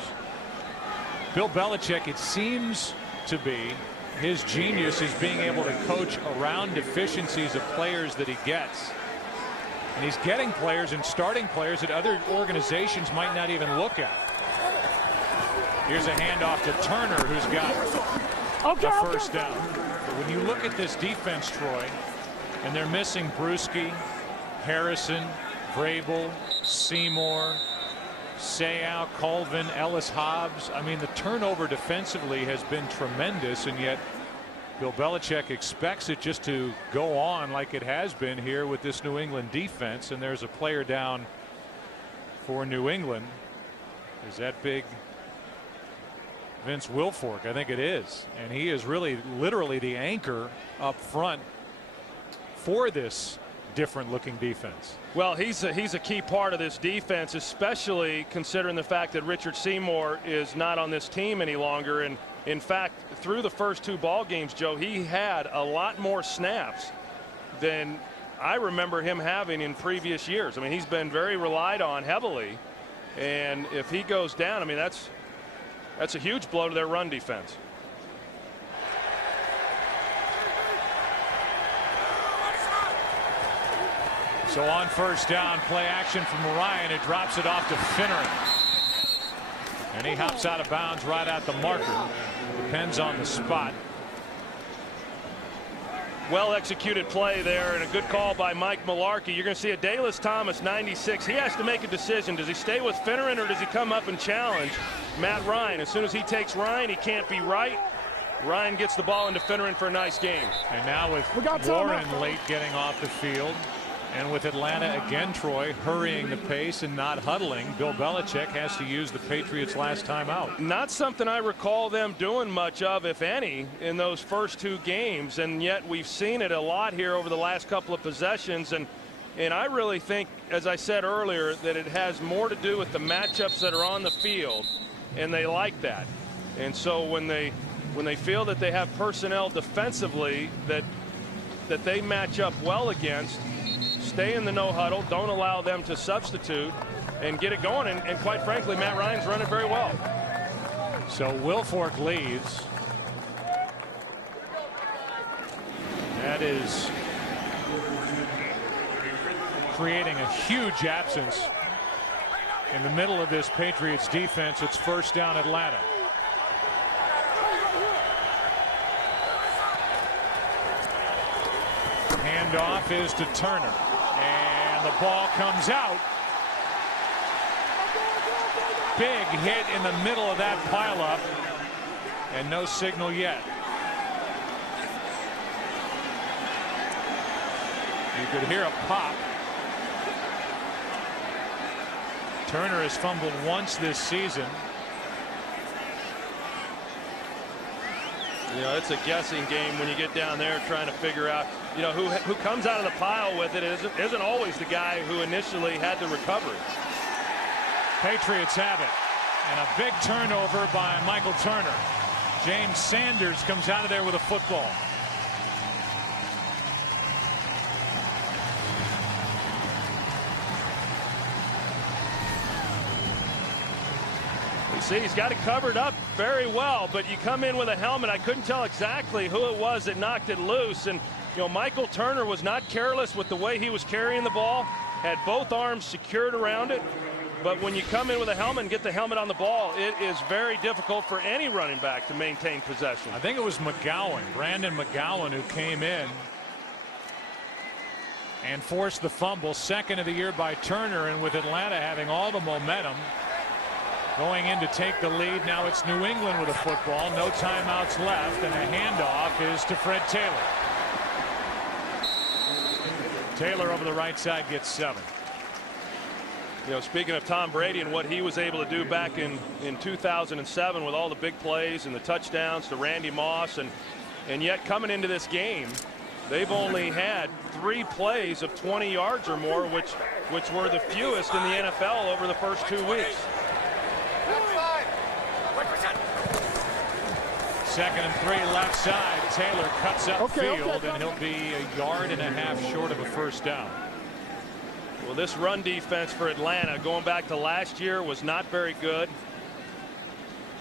Bill Belichick, it seems to be, his genius is being able to coach around deficiencies of players that he gets. And he's getting players and starting players that other organizations might not even look at. Here's a handoff to Turner, who's got a first down. But when you look at this defense, Troy, and they're missing Bruschi, Harrison, Vrabel, Seymour, Seau, Colvin, Ellis Hobbs. I mean, the turnover defensively has been tremendous, and yet Bill Belichick expects it just to go on like it has been here with this New England defense. And there's a player down for New England. Is that big Vince Wilfork? I think it is. And he is really literally the anchor up front for this different looking defense. Well, he's a key part of this defense, especially considering the fact that Richard Seymour is not on this team any longer. And in fact, through the first 2 ball games, Joe, he had a lot more snaps than I remember him having in previous years. I mean, he's been very relied on heavily, and if he goes down, I mean, that's a huge blow to their run defense. So on first down, play action from Ryan. It drops it off to Finneran. And he hops out of bounds right at the marker. Depends on the spot. Well executed play there, and a good call by Mike Mularkey. You're going to see a Dallas Thomas 96. He has to make a decision. Does he stay with Finneran, or does he come up and challenge Matt Ryan? As soon as he takes Ryan, he can't be right. Ryan gets the ball into Finneran for a nice game. And now with Warren late getting off the field, And with Atlanta again, Troy, hurrying the pace and not huddling, Bill Belichick has to use the Patriots' last time out. Not something I recall them doing much of, if any, in those first 2 games, and yet we've seen it a lot here over the last couple of possessions. And I really think, as I said earlier, that it has more to do with the matchups that are on the field, and they like that. And so when they feel that they have personnel defensively that they match up well against, stay in the no huddle, don't allow them to substitute, and get it going. And quite frankly, Matt Ryan's running very well. So Wilfork leaves. That is creating a huge absence in the middle of this Patriots defense. It's first down Atlanta. Handoff is to Turner, and the ball comes out. Big hit in the middle of that pileup, and no signal yet. You could hear a pop. Turner has fumbled once this season. You know, it's a guessing game when you get down there trying to figure out, you know, who comes out of the pile with it isn't always the guy who initially had the recovery. Patriots have it, and a big turnover by Michael Turner. James Sanders comes out of there with a football. You see, he's got it covered up very well, but you come in with a helmet. I couldn't tell exactly who it was that knocked it loose. And, you know, Michael Turner was not careless with the way he was carrying the ball, had both arms secured around it. But when you come in with a helmet and get the helmet on the ball, it is very difficult for any running back to maintain possession. I think it was McGowan, Brandon McGowan, who came in and forced the fumble. Second of the year by Turner, and with Atlanta having all the momentum going in to take the lead, now it's New England with a football. No timeouts left, and a handoff is to Fred Taylor. Taylor over the right side gets 7. You know, speaking of Tom Brady and what he was able to do back in 2007 with all the big plays and the touchdowns to Randy Moss, and yet coming into this game, they've only had 3 plays of 20 yards or more, which were the fewest in the NFL over the first 2 weeks. Second and 3 left side. Taylor cuts up field, and he'll be a yard and a half short of a first down. Well, this run defense for Atlanta going back to last year was not very good.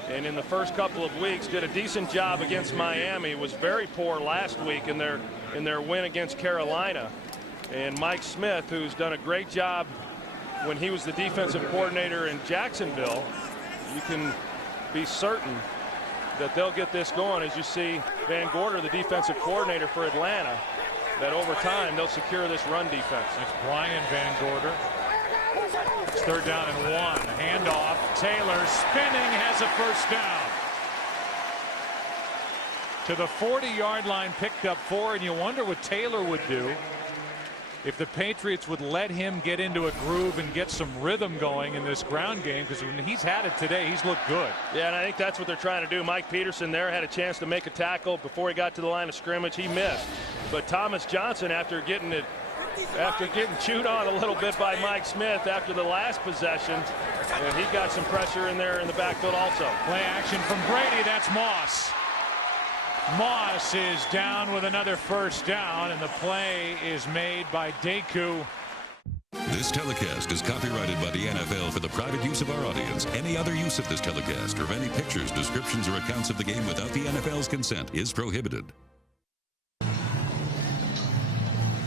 And in the first couple of weeks did a decent job against Miami. Was very poor last week in their win against Carolina. And Mike Smith, who's done a great job when he was the defensive coordinator in Jacksonville, you can be certain that they'll get this going. As you see Van Gorder, the defensive coordinator for Atlanta, that over time they'll secure this run defense. It's Brian Van Gorder. It's third down and 1. Handoff. Taylor spinning, has a first down. To the 40-yard line, picked up 4, and you wonder what Taylor would do if the Patriots would let him get into a groove and get some rhythm going in this ground game, because when he's had it today, he's looked good. Yeah, and I think that's what they're trying to do. Mike Peterson there had a chance to make a tackle before he got to the line of scrimmage. He missed. But Thomas Johnson, after getting chewed on a little bit by Mike Smith after the last possession, and he got some pressure in there in the backfield also. Play action from Brady. That's Moss. Moss is down with another first down, and the play is made by Deku. This telecast is copyrighted by the NFL for the private use of our audience. Any other use of this telecast or of any pictures, descriptions, or accounts of the game without the NFL's consent is prohibited.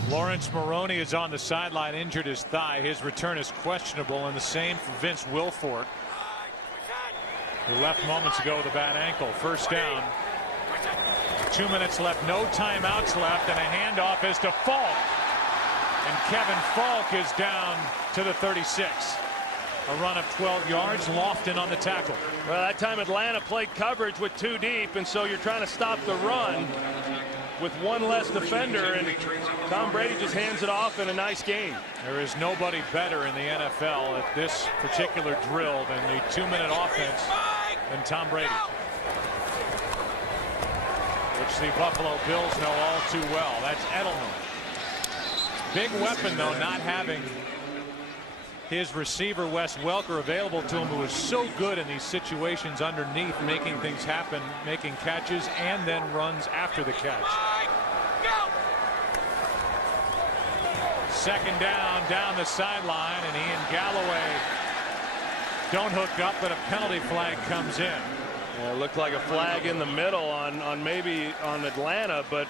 Lawrence Maroney is on the sideline, injured his thigh. His return is questionable, and the same for Vince Wilfork, who left moments ago with a bad ankle. First down. 2 minutes left, no timeouts left, and a handoff is to Falk. And Kevin Falk is down to the 36. A run of 12 yards, Lofton on the tackle. Well, that time Atlanta played coverage with 2 deep, and so you're trying to stop the run. with one less defender, and Tom Brady just hands it off in a nice game. There is nobody better in the NFL at this particular drill than the 2-minute offense than Tom Brady, which the Buffalo Bills know all too well. That's Edelman. Big weapon, though, not having his receiver Wes Welker available to him, who is so good in these situations underneath, making things happen, making catches, and then runs after the catch. Second down the sideline, and Ian Galloway don't hook up, but a penalty flag comes in. Yeah, it looked like a flag in the middle on maybe on Atlanta, but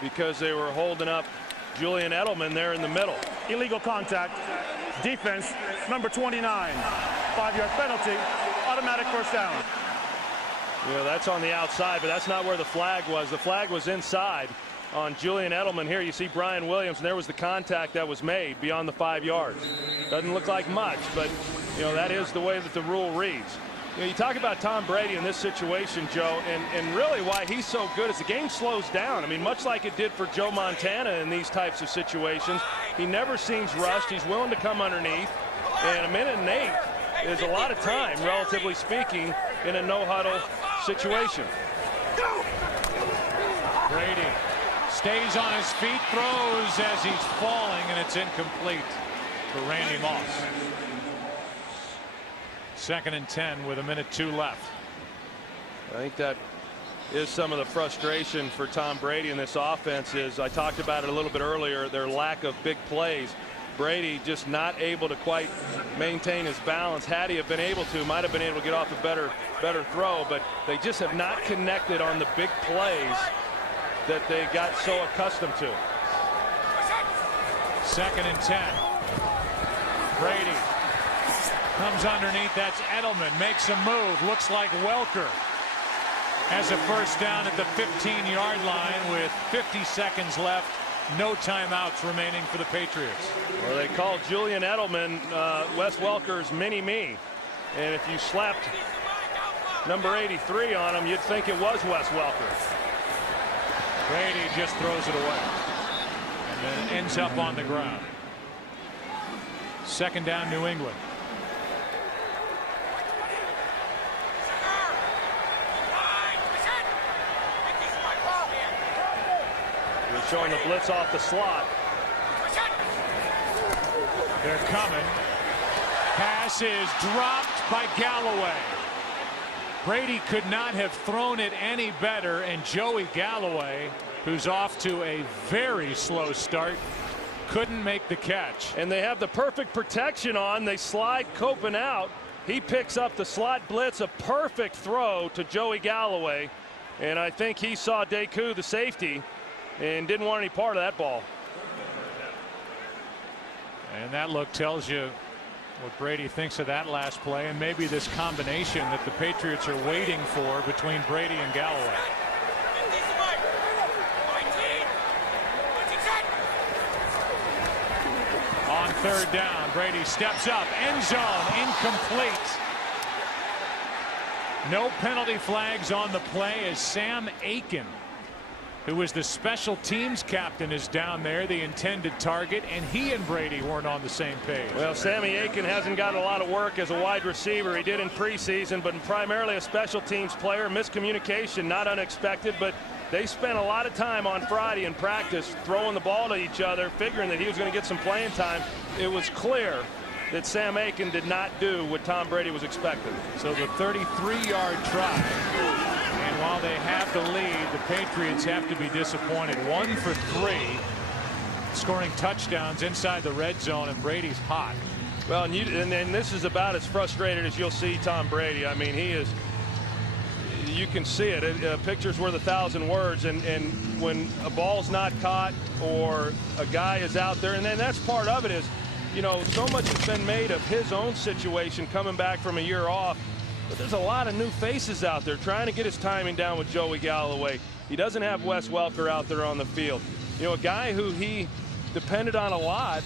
because they were holding up Julian Edelman there in the middle. Illegal contact. Defense, number 29. 5-yard penalty. Automatic first down. You know, that's on the outside, but that's not where the flag was. The flag was inside on Julian Edelman. Here you see Brian Williams, and there was the contact that was made beyond the 5 yards. Doesn't look like much, but you know, that is the way that the rule reads. You know, you talk about Tom Brady in this situation, Joe, and really why he's so good is the game slows down. I mean, much like it did for Joe Montana in these types of situations. He never seems rushed. He's willing to come underneath, and 1 minute and 8 is a lot of time, relatively speaking, in a no-huddle situation. Brady stays on his feet, throws as he's falling, and it's incomplete for Randy Moss. 2nd and 10 with 1:02 left. I think that is some of the frustration for Tom Brady in this offense. Is I talked about it a little bit earlier, their lack of big plays. Brady just not able to quite maintain his balance. Had he have been able to, might have been able to get off a better throw, but they just have not connected on the big plays that they got so accustomed to. 2nd and 10. Brady comes underneath. That's Edelman. Makes a move. Looks like Welker has a first down at the 15-yard line with 50 seconds left. No timeouts remaining for the Patriots. Well, they call Julian Edelman Wes Welker's mini-me. And if you slapped number 83 on him, you'd think it was Wes Welker. Brady just throws it away and then ends up on the ground. 2nd down, New England. They're showing the blitz off the slot. They're coming. Pass is dropped by Galloway. Brady could not have thrown it any better, and Joey Galloway, who's off to a very slow start, couldn't make the catch. And they have the perfect protection on. They slide Copen out. He picks up the slot blitz, a perfect throw to Joey Galloway. And I think he saw Deku, the safety, and didn't want any part of that ball. And that look tells you what Brady thinks of that last play, and maybe this combination that the Patriots are waiting for between Brady and Galloway. On 3rd down, Brady steps up, end zone, incomplete. No penalty flags on the play as Sam Aiken, who was the special teams captain, is down there, the intended target, and he and Brady weren't on the same page. Well, Sammy Aiken hasn't got a lot of work as a wide receiver. He did in preseason, but primarily a special teams player. Miscommunication, not unexpected, but they spent a lot of time on Friday in practice throwing the ball to each other, figuring that he was going to get some playing time. It was clear that Sam Aiken did not do what Tom Brady was expecting. So the 33-yard try. And while they have the lead, the Patriots have to be disappointed. 1 for 3, scoring touchdowns inside the red zone, and Brady's hot. Well, and this is about as frustrated as you'll see Tom Brady. I mean, he is. You can see it. Pictures worth 1,000 words. And when a ball's not caught or a guy is out there, and then that's part of it is, you know, so much has been made of his own situation coming back from a year off. But there's a lot of new faces out there trying to get his timing down with Joey Galloway. He doesn't have Wes Welker out there on the field. You know, a guy who he depended on a lot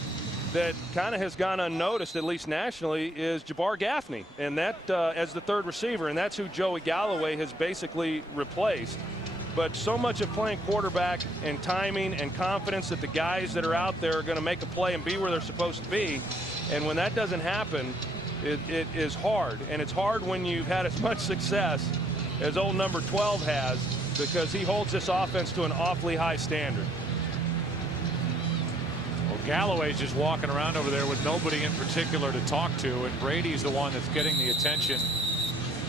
that kind of has gone unnoticed, at least nationally, is Jabbar Gaffney. And that as the 3rd receiver, and that's who Joey Galloway has basically replaced. but so much of playing quarterback and timing and confidence that the guys that are out there are going to make a play and be where they're supposed to be. And when that doesn't happen, it is hard. And it's hard when you've had as much success as old number 12 has, because he holds this offense to an awfully high standard. Well, Galloway's just walking around over there with nobody in particular to talk to, and Brady's the one that's getting the attention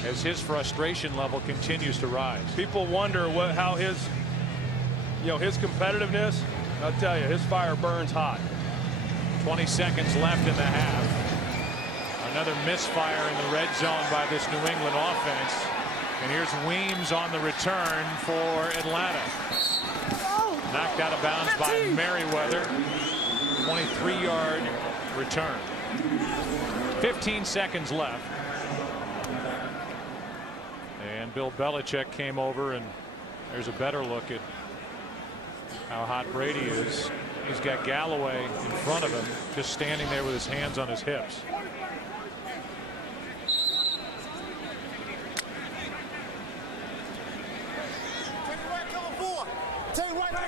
as his frustration level continues to rise. People wonder how his competitiveness, I'll tell you, his fire burns hot. 20 seconds left in the half. Another misfire in the red zone by this New England offense. And here's Weems on the return for Atlanta. Knocked out of bounds by Merriweather. 23-yard return. 15 seconds left. And Bill Belichick came over, and there's a better look at how hot Brady is. He's got Galloway in front of him, just standing there with his hands on his hips.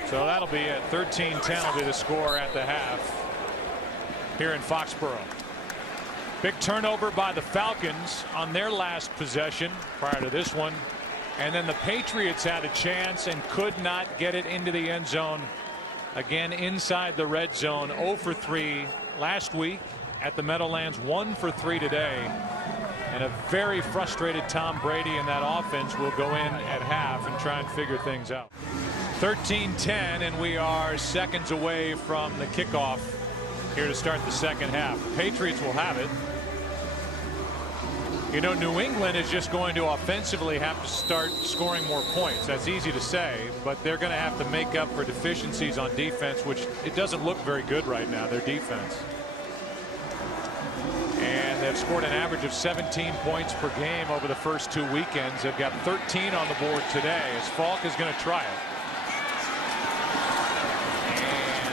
So that'll be it. 13-10 will be the score at the half here in Foxborough. Big turnover by the Falcons on their last possession prior to this one. And then the Patriots had a chance and could not get it into the end zone. Again, inside the red zone. 0 for 3 last week at the Meadowlands. 1 for 3 today. And a very frustrated Tom Brady and that offense will go in at half and try and figure things out. 13-10, and we are seconds away from the kickoff here to start the second half. The Patriots will have it. You know, New England is just going to offensively have to start scoring more points. That's easy to say, but they're going to have to make up for deficiencies on defense, which it doesn't look very good right now, their defense. And they've scored an average of 17 points per game over the first 2 weekends. They've got 13 on the board today, as Falk is going to try it.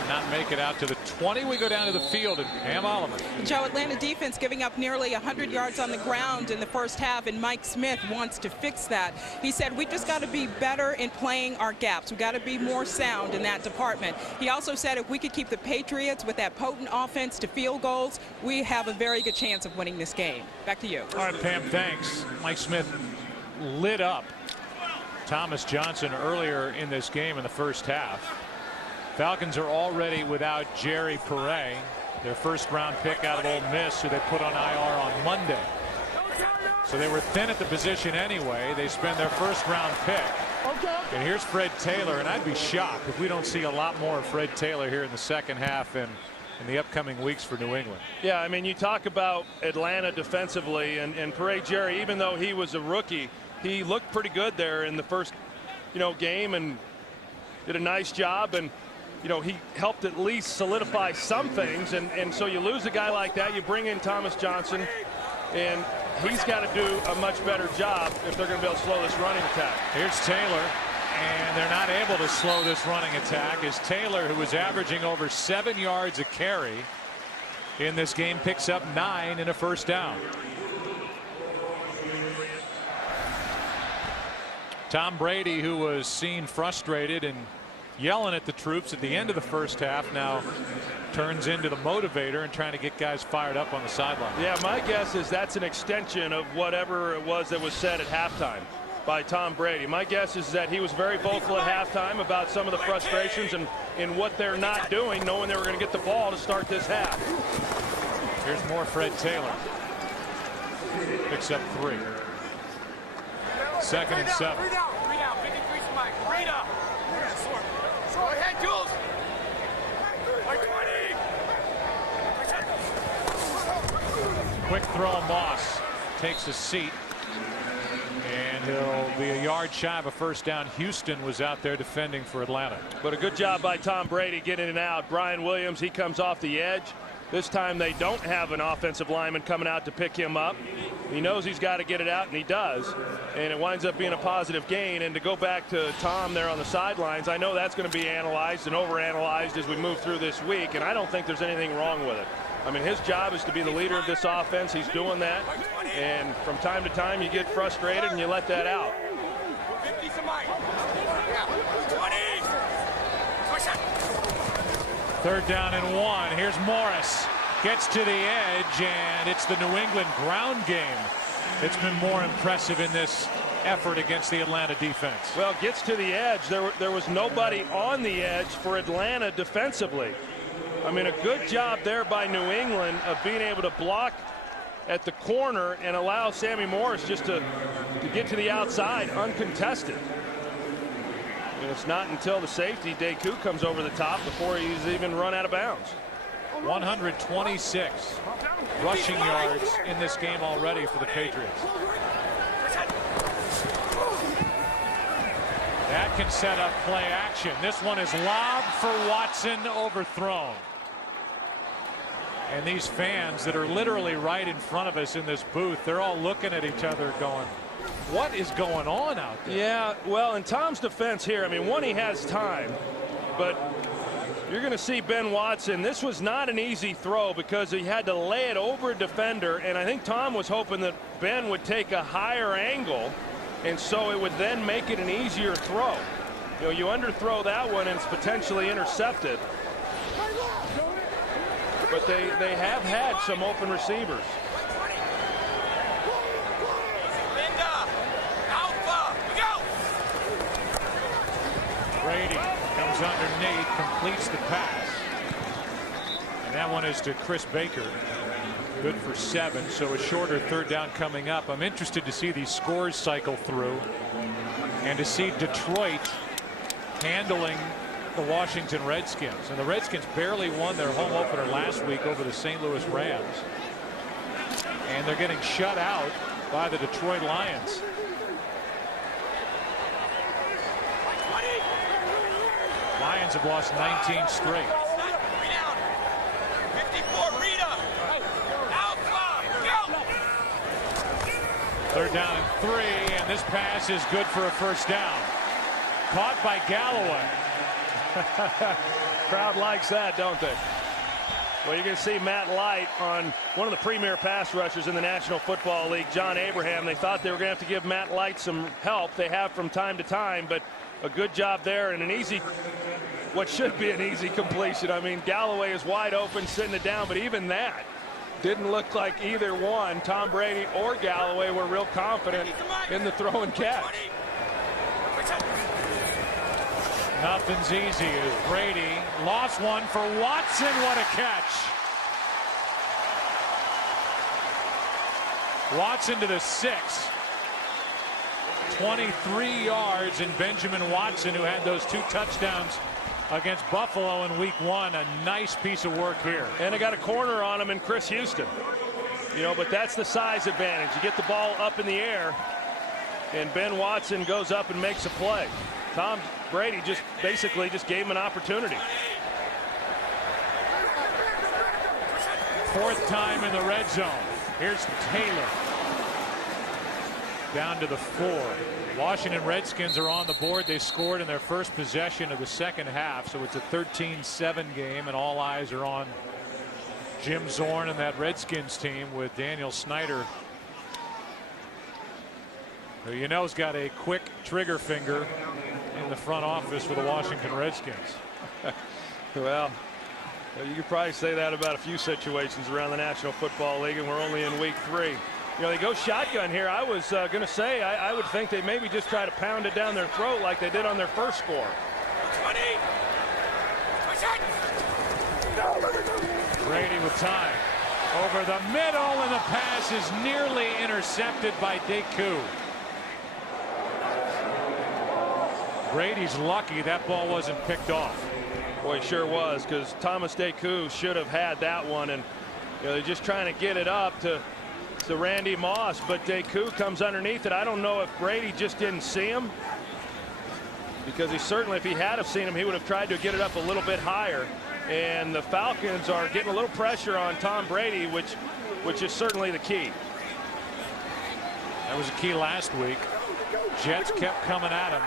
Not make it out to the 20. We go down to the field, and Pam Oliver. Joe, Atlanta defense giving up nearly 100 yards on the ground in the first half, and Mike Smith wants to fix that. He said, we just got to be better in playing our gaps. We got to be more sound in that department. He also said if we could keep the Patriots with that potent offense to field goals, we have a very good chance of winning this game. Back to you. All right, Pam, thanks. Mike Smith lit up Thomas Johnson earlier in this game in the first half. Falcons are already without Jerry Perret, their first-round pick out of Ole Miss, who they put on IR on Monday. So they were thin at the position anyway. They spend their first-round pick. And here's Fred Taylor, and I'd be shocked if we don't see a lot more of Fred Taylor here in the second half and in the upcoming weeks for New England. Yeah, I mean, you talk about Atlanta defensively, and Perret Jerry, even though he was a rookie, he looked pretty good there in the first, game and did a nice job. And he helped at least solidify some things, and so you lose a guy like that, you bring in Thomas Johnson, and he's got to do a much better job if they're going to be able to slow this running attack. Here's Taylor, and they're not able to slow this running attack as Taylor, who was averaging over 7 yards a carry in this game, picks up 9 in a first down. Tom Brady, who was seen frustrated and yelling at the troops at the end of the first half, now turns into the motivator and trying to get guys fired up on the sideline. Yeah, my guess is that's an extension of whatever it was that was said at halftime by Tom Brady. My guess is that he was very vocal at halftime about some of the frustrations and what they're not doing, knowing they were going to get the ball to start this half. Here's more Fred Taylor. Picks up 3. 2nd and 7. Quick throw, Moss takes a seat, and he'll be a yard shy of a first down. Houston was out there defending for Atlanta. But a good job by Tom Brady getting it out. Brian Williams, he comes off the edge. This time they don't have an offensive lineman coming out to pick him up. He knows he's got to get it out, and he does. And it winds up being a positive gain. And to go back to Tom there on the sidelines, I know that's going to be analyzed and overanalyzed as we move through this week, and I don't think there's anything wrong with it. I mean, his job is to be the leader of this offense. He's doing that. And from time to time, you get frustrated and you let that out. Third down and 1. Here's Morris. Gets to the edge, and it's the New England ground game. It's been more impressive in this effort against the Atlanta defense. Well, gets to the edge. There was nobody on the edge for Atlanta defensively. I mean, a good job there by New England of being able to block at the corner and allow Sammy Morris just to get to the outside uncontested. And it's not until the safety, Deku, comes over the top before he's even run out of bounds. 126 rushing yards in this game already for the Patriots. That can set up play action. This one is lobbed for Watson, overthrown. And these fans that are literally right in front of us in this booth, they're all looking at each other going, what is going on out there? Yeah, well, in Tom's defense here, I mean, one, he has time, but you're going to see Ben Watson. This was not an easy throw because he had to lay it over a defender, and I think Tom was hoping that Ben would take a higher angle, and so it would then make it an easier throw. You know, you underthrow that one and it's potentially intercepted. But they have had some open receivers. Brady comes underneath, completes the pass. And that one is to Chris Baker. Good for 7, so a shorter third down coming up. I'm interested to see these scores cycle through and to see Detroit handling the Washington Redskins. And the Redskins barely won their home opener last week over the St. Louis Rams. And they're getting shut out by the Detroit Lions. Lions have lost 19 straight. Third down and 3, and this pass is good for a first down. Caught by Galloway. Crowd likes that, don't they? Well, you're going to see Matt Light on one of the premier pass rushers in the National Football League, John Abraham. They thought they were going to have to give Matt Light some help. They have from time to time, but a good job there and an easy, what should be an easy completion. I mean, Galloway is wide open, sitting it down, but even that didn't look like either one, Tom Brady or Galloway, were real confident in the throw and catch. Nothing's easy as Brady lost one for Watson. What a catch. Watson to the 6. 23 yards, and Benjamin Watson, who had those 2 touchdowns against Buffalo in week 1. A nice piece of work here. And they got a corner on him in Chris Houston. You know, but that's the size advantage. You get the ball up in the air, and Ben Watson goes up and makes a play. Tom Brady just basically just gave him an opportunity. 4th time in the red zone. Here's Taylor. Down to the 4. Washington Redskins are on the board. They scored in their first possession of the second half, so it's a 13-7 game, and all eyes are on Jim Zorn and that Redskins team with Daniel Snyder, who you know has got a quick trigger finger in the front office for the Washington Redskins. Well, you could probably say that about a few situations around the National Football League, and we're only in week 3. You know, they go shotgun here. I was going to say I would think they maybe just try to pound it down their throat like they did on their first score. Brady with time. Over the middle, and the pass is nearly intercepted by Deku. Brady's lucky that ball wasn't picked off. Boy, it sure was, because Thomas Deku should have had that one, and you know, they're just trying to get it up to Randy Moss, but Deku comes underneath it. I don't know if Brady just didn't see him, because he certainly, if he had have seen him, he would have tried to get it up a little bit higher. And the Falcons are getting a little pressure on Tom Brady, which is certainly the key. That was a key last week. Jets kept coming at him.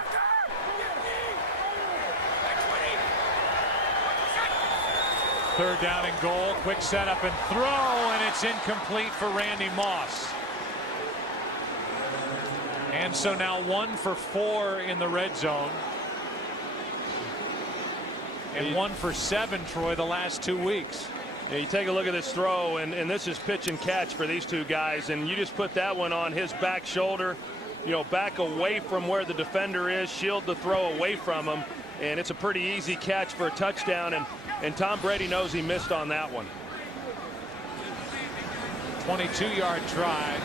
Third down and goal. Quick setup and throw, and it's incomplete for Randy Moss. And so now 1 for 4 in the red zone. and 1 for 7, Troy, the last 2 weeks. Yeah, you take a look at this throw, and this is pitch and catch for these two guys, and you just put that one on his back shoulder, you know, back away from where the defender is, shield the throw away from him, and it's a pretty easy catch for a touchdown, and Tom Brady knows he missed on that one. 22-yard try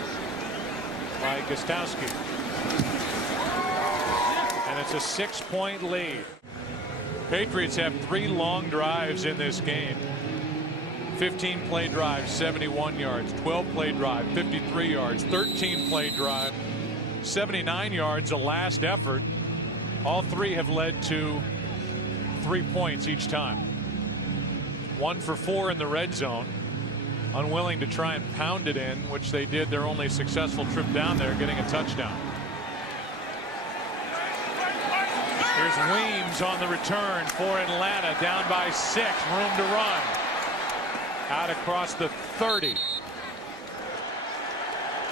by Gostowski. And it's a 6-point lead. Patriots have 3 long drives in this game. 15-play drive, 71 yards. 12-play drive, 53 yards. 13-play drive, 79 yards, a last effort. All 3 have led to 3 points each time. 1 for 4 in the red zone. Unwilling to try and pound it in, which they did their only successful trip down there, getting a touchdown. Here's Weems on the return for Atlanta, down by 6, room to run. Out across the 30.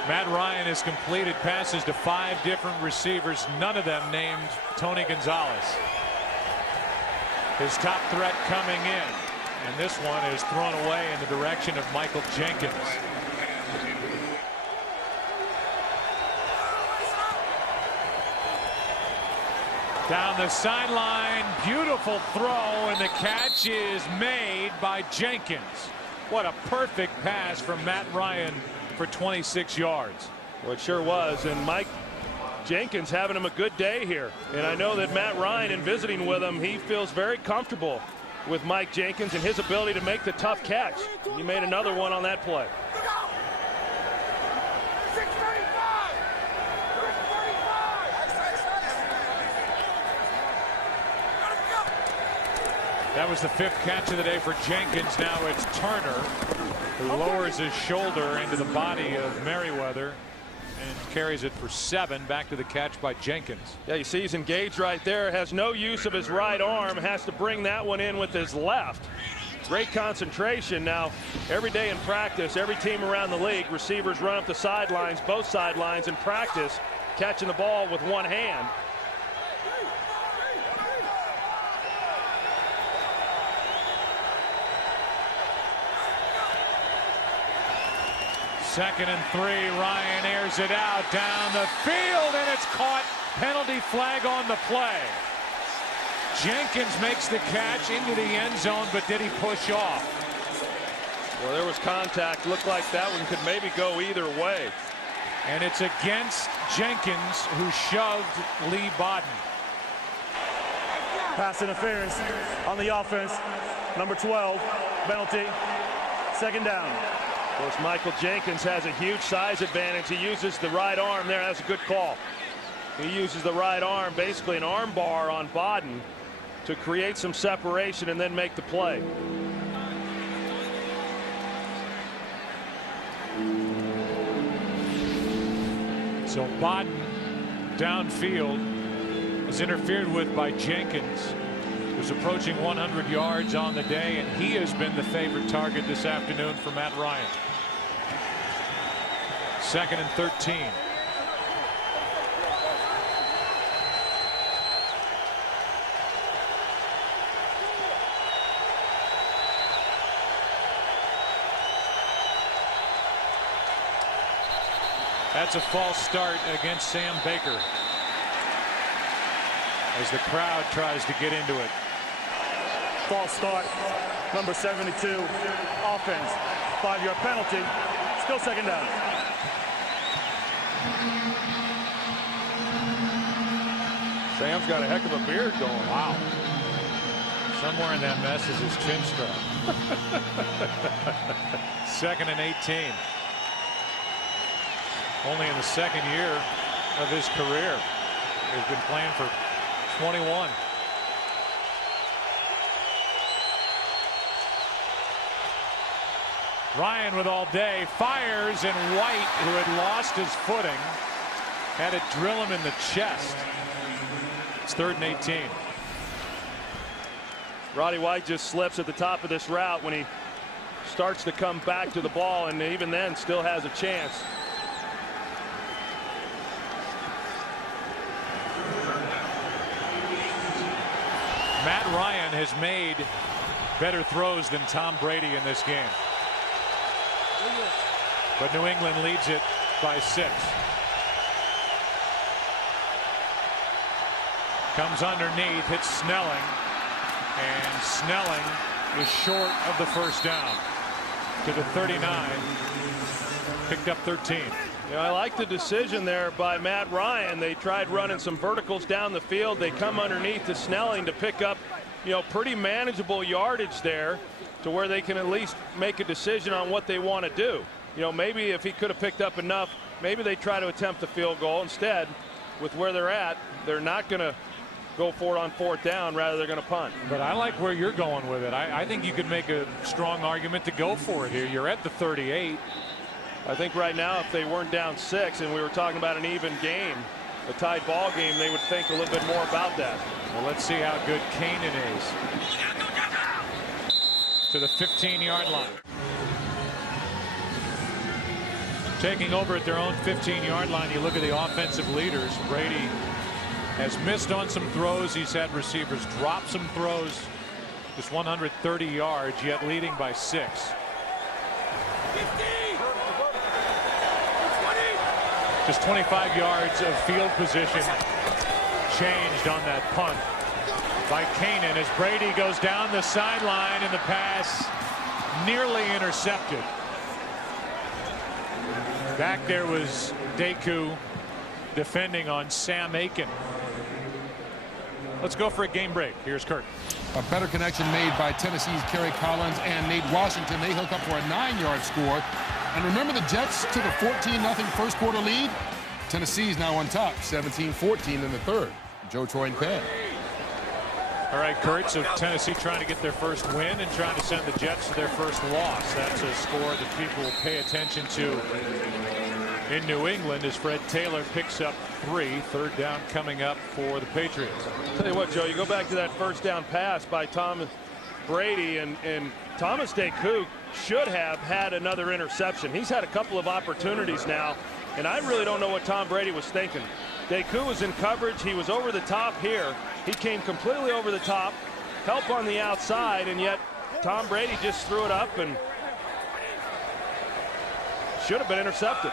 Matt Ryan has completed passes to 5 different receivers, none of them named Tony Gonzalez. His top threat coming in, and this one is thrown away in the direction of Michael Jenkins. Down the sideline, beautiful throw, and the catch is made by Jenkins. What a perfect pass from Matt Ryan for 26 yards. Well, it sure was, and Mike Jenkins having him a good day here. And I know that Matt Ryan, in visiting with him, he feels very comfortable with Mike Jenkins and his ability to make the tough catch. He made another one on that play. That was the 5th catch of the day for Jenkins. Now it's Turner, who lowers his shoulder into the body of Merriweather and carries it for 7. Back to the catch by Jenkins. Yeah, you see he's engaged right there, has no use of his right arm, has to bring that one in with his left. Great concentration. Now, every day in practice, every team around the league, receivers run up the sidelines, both sidelines in practice, catching the ball with one hand. Second and 3, Ryan airs it out down the field, and it's caught. Penalty flag on the play. Jenkins makes the catch into the end zone, but did he push off? Well, there was contact. Looked like that one could maybe go either way. And it's against Jenkins, who shoved Lee Bodden. Pass interference on the offense. Number 12, penalty. 2nd down. Of course, Michael Jenkins has a huge size advantage. He uses the right arm there. That's a good call. He uses the right arm, basically an arm bar on Bodden, to create some separation and then make the play. So Bodden downfield is interfered with by Jenkins, who's approaching 100 yards on the day, and he has been the favorite target this afternoon for Matt Ryan. 2nd and 13. That's a false start against Sam Baker, as the crowd tries to get into it. False start. Number 72, offense. 5-yard penalty. Still 2nd down. Sam's got a heck of a beard going. Wow. Somewhere in that mess is his chin strap. 2nd and 18. Only in the 2nd year of his career. He's been playing for 21. Ryan with all day, fires, and White, who had lost his footing, had it drill him in the chest. It's 3rd and 18. Roddy White just slips at the top of this route when he starts to come back to the ball, and even then still has a chance. Matt Ryan has made better throws than Tom Brady in this game. But New England leads it by 6. Comes underneath, hits Snelling, and Snelling is short of the first down to the 39. Picked up 13. You know, I like the decision there by Matt Ryan. They tried running some verticals down the field. They come underneath to Snelling to pick up, you know, pretty manageable yardage there to where they can at least make a decision on what they want to do. You know, maybe if he could have picked up enough, maybe they try to attempt the field goal. Instead, with where they're at, they're not going to go for it on 4th down. Rather, they're going to punt. But I like where you're going with it. I think you could make a strong argument to go for it here. You're at the 38. I think right now, if they weren't down 6 and we were talking about an even game, a tied ball game, they would think a little bit more about that. Well, let's see how good Kanan is. To the 15-yard line. Taking over at their own 15-yard line. You look at the offensive leaders. Brady has missed on some throws. He's had receivers drop some throws. Just 130 yards, yet leading by 6. Just 25 yards of field position changed on that punt by Kanan as Brady goes down the sideline and the pass nearly intercepted. Back there was Deku defending on Sam Aiken. Let's go for a game break. Here's Kurt. A better connection made by Tennessee's Kerry Collins and Nate Washington. They hook up for a 9-yard score. And remember the Jets to the 14-0 first quarter lead? Tennessee's now on top, 17-14 in the third. Joe Troy Penn. All right, Kurt, so Tennessee trying to get their first win and trying to send the Jets to their first loss. That's a score that people will pay attention to in New England as Fred Taylor picks up 3. 3rd down coming up for the Patriots. Tell you what, Joe, you go back to that first down pass by Tom Brady, and Thomas Deku should have had another interception. He's had a couple of opportunities now, and I really don't know what Tom Brady was thinking. Deku was in coverage. He was over the top here. He came completely over the top, help on the outside, and yet Tom Brady just threw it up and should have been intercepted.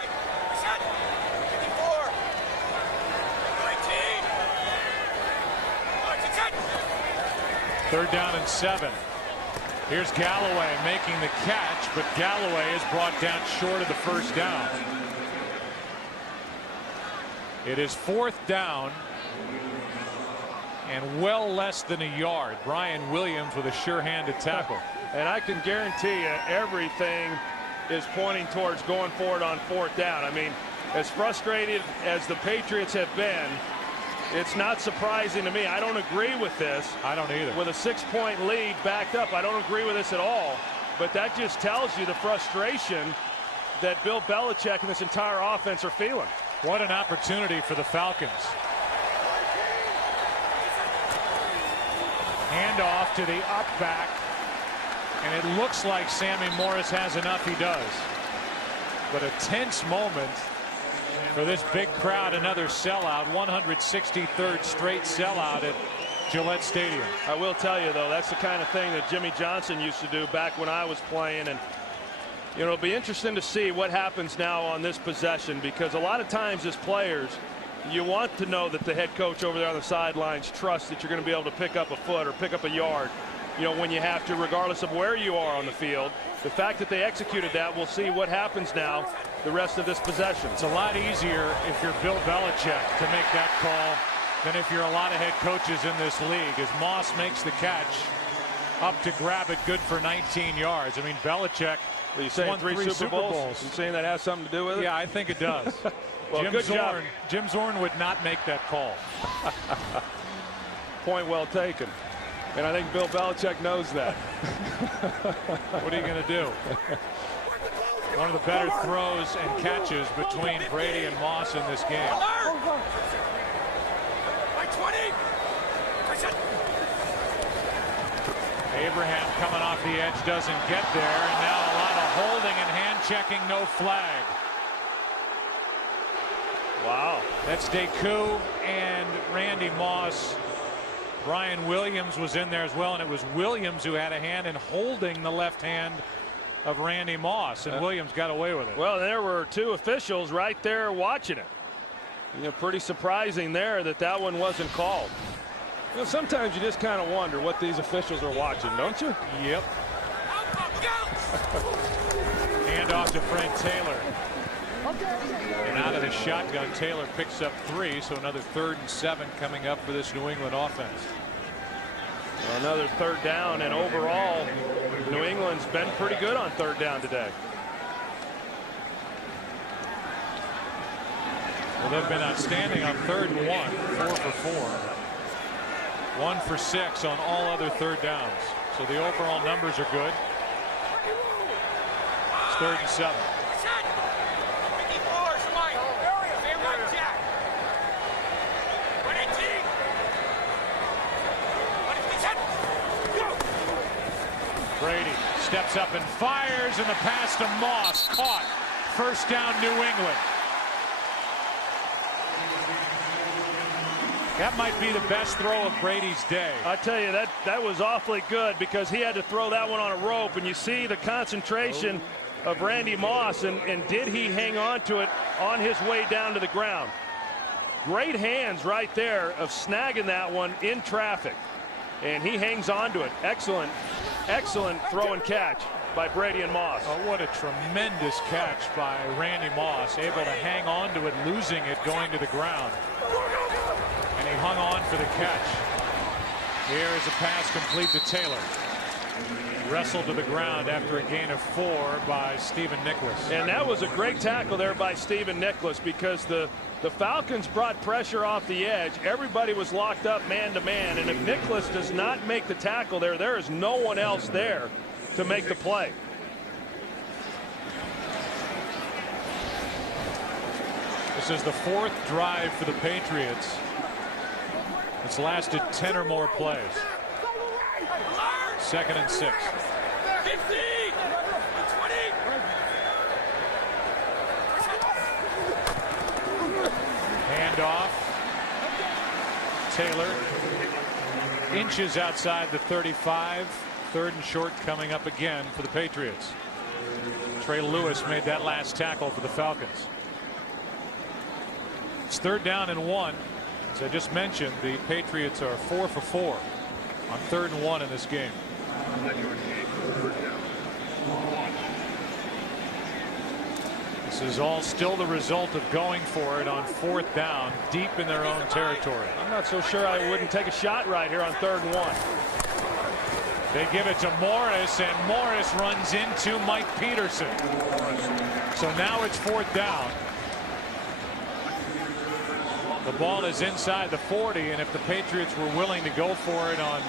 3rd down and 7. Here's Galloway making the catch, but Galloway is brought down short of the first down. It is 4th down and well less than a yard. Brian Williams with a sure-handed tackle. And I can guarantee you everything is pointing towards going for it on 4th down. I mean, as frustrated as the Patriots have been, it's not surprising to me. I don't agree with this. I don't either. With a 6-point lead backed up, I don't agree with this at all. But that just tells you the frustration that Bill Belichick and this entire offense are feeling. What an opportunity for the Falcons. Handoff to the up back. And it looks like Sammy Morris has enough. He does. But a tense moment for this big crowd. Another sellout. 163rd straight sellout at Gillette Stadium. I will tell you, though, that's the kind of thing that Jimmy Johnson used to do back when I was playing. And you know, it'll be interesting to see what happens now on this possession, because a lot of times as players, you want to know that the head coach over there on the sidelines trusts that you're going to be able to pick up a foot or pick up a yard, you know, when you have to, regardless of where you are on the field. The fact that they executed that, we'll see what happens now the rest of this possession. It's a lot easier if you're Bill Belichick to make that call than if you're a lot of head coaches in this league, as Moss makes the catch up to grab it, good for 19 yards. I mean, Belichick you saying won 3 Super Bowls. You saying that has something to do with it? Yeah, I think it does. Well, good job. Jim Zorn would not make that call. Point well taken. And I think Bill Belichick knows that. What are you going to do? One of the better throws and catches between Brady and Moss in this game. Abraham coming off the edge doesn't get there, and now a lot of holding and hand checking, no flag. Wow. That's Deku and Randy Moss Brian Williams was in there as well, and it was Williams who had a hand in holding the left hand of Randy Moss, and Williams got away with it. Well, there were two officials right there watching it. You know, pretty surprising there that one wasn't called. You know, sometimes you just kind of wonder what these officials are watching, don't you? Yep. Hand off to Fred Taylor. And out of the shotgun, Taylor picks up 3, so another 3rd and 7 coming up for this New England offense. Another 3rd down, and overall, New England's been pretty good on 3rd down today. Well, they've been outstanding on 3rd and 1, 4 for 4. 1 for 6 on all other 3rd downs. So the overall numbers are good. It's 3rd and 7. Brady steps up and fires, and the pass to Moss caught. 1st down, New England. That might be the best throw of Brady's day. I tell you, that was awfully good, because he had to throw that one on a rope, and you see the concentration of Randy Moss, and did he hang on to it on his way down to the ground. Great hands right there of snagging that one in traffic, and he hangs on to it. Excellent throw and catch by Brady and Moss. Oh, what a tremendous catch by Randy Moss, able to hang on to it, losing it going to the ground. And he hung on for the catch. Here is a pass complete to Taylor. Wrestled to the ground after a gain of 4 by Stephen Nicholas. And that was a great tackle there by Stephen Nicholas, because the Falcons brought pressure off the edge. Everybody was locked up man to man, and if Nicholas does not make the tackle there is no one else there to make the play. This is the 4th drive for the Patriots. It's lasted 10 or more plays. 2nd and 6. 50, 20. Handoff. Taylor inches outside the 35. 3rd and short coming up again for the Patriots. Trey Lewis made that last tackle for the Falcons. It's 3rd down and 1. As I just mentioned, the Patriots are 4 for 4 on 3rd and 1 in this game. This is all still the result of going for it on 4th down, deep in their own territory. I'm not so sure I wouldn't take a shot right here on 3rd and 1. They give it to Morris, and Morris runs into Mike Peterson. So now it's 4th down. The ball is inside the 40, and if the Patriots were willing to go for it on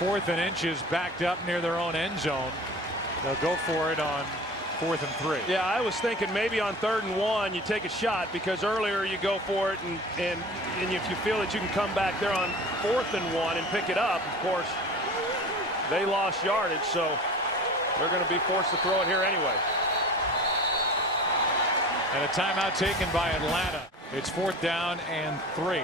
4th and inches backed up near their own end zone, they'll go for it on 4th and 3. Yeah, I was thinking maybe on 3rd and 1 you take a shot, because earlier you go for it, and if you feel that you can come back there on 4th and 1 and pick it up, of course, they lost yardage, so they're going to be forced to throw it here anyway. And a timeout taken by Atlanta. It's 4th down and 3.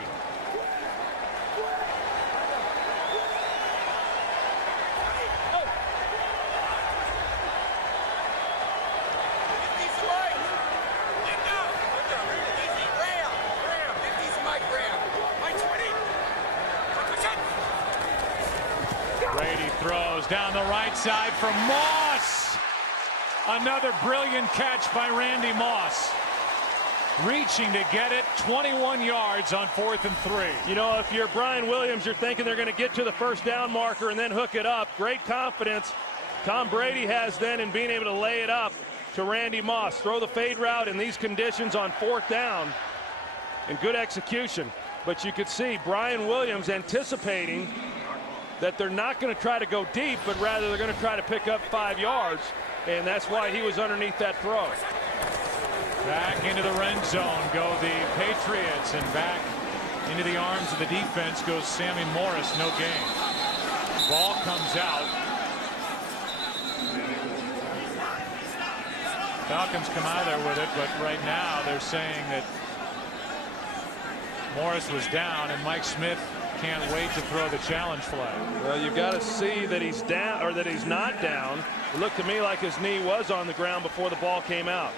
Brady throws down the right side for Moss. Another brilliant catch by Randy Moss. Reaching to get it, 21 yards on 4th and 3. You know, if you're Brian Williams, you're thinking they're going to get to the 1st down marker and then hook it up. Great confidence Tom Brady has then in being able to lay it up to Randy Moss. Throw the fade route in these conditions on 4th down, and good execution. But you could see Brian Williams anticipating that they're not going to try to go deep, but rather they're going to try to pick up 5 yards, and that's why he was underneath that throw. Back into the end zone go the Patriots, and back into the arms of the defense goes Sammy Morris. No gain. Ball comes out. Falcons come out of there with it, but right now they're saying that Morris was down, and Mike Smith can't wait to throw the challenge flag. Well, you've got to see that he's down or that he's not down. It looked to me like his knee was on the ground before the ball came out.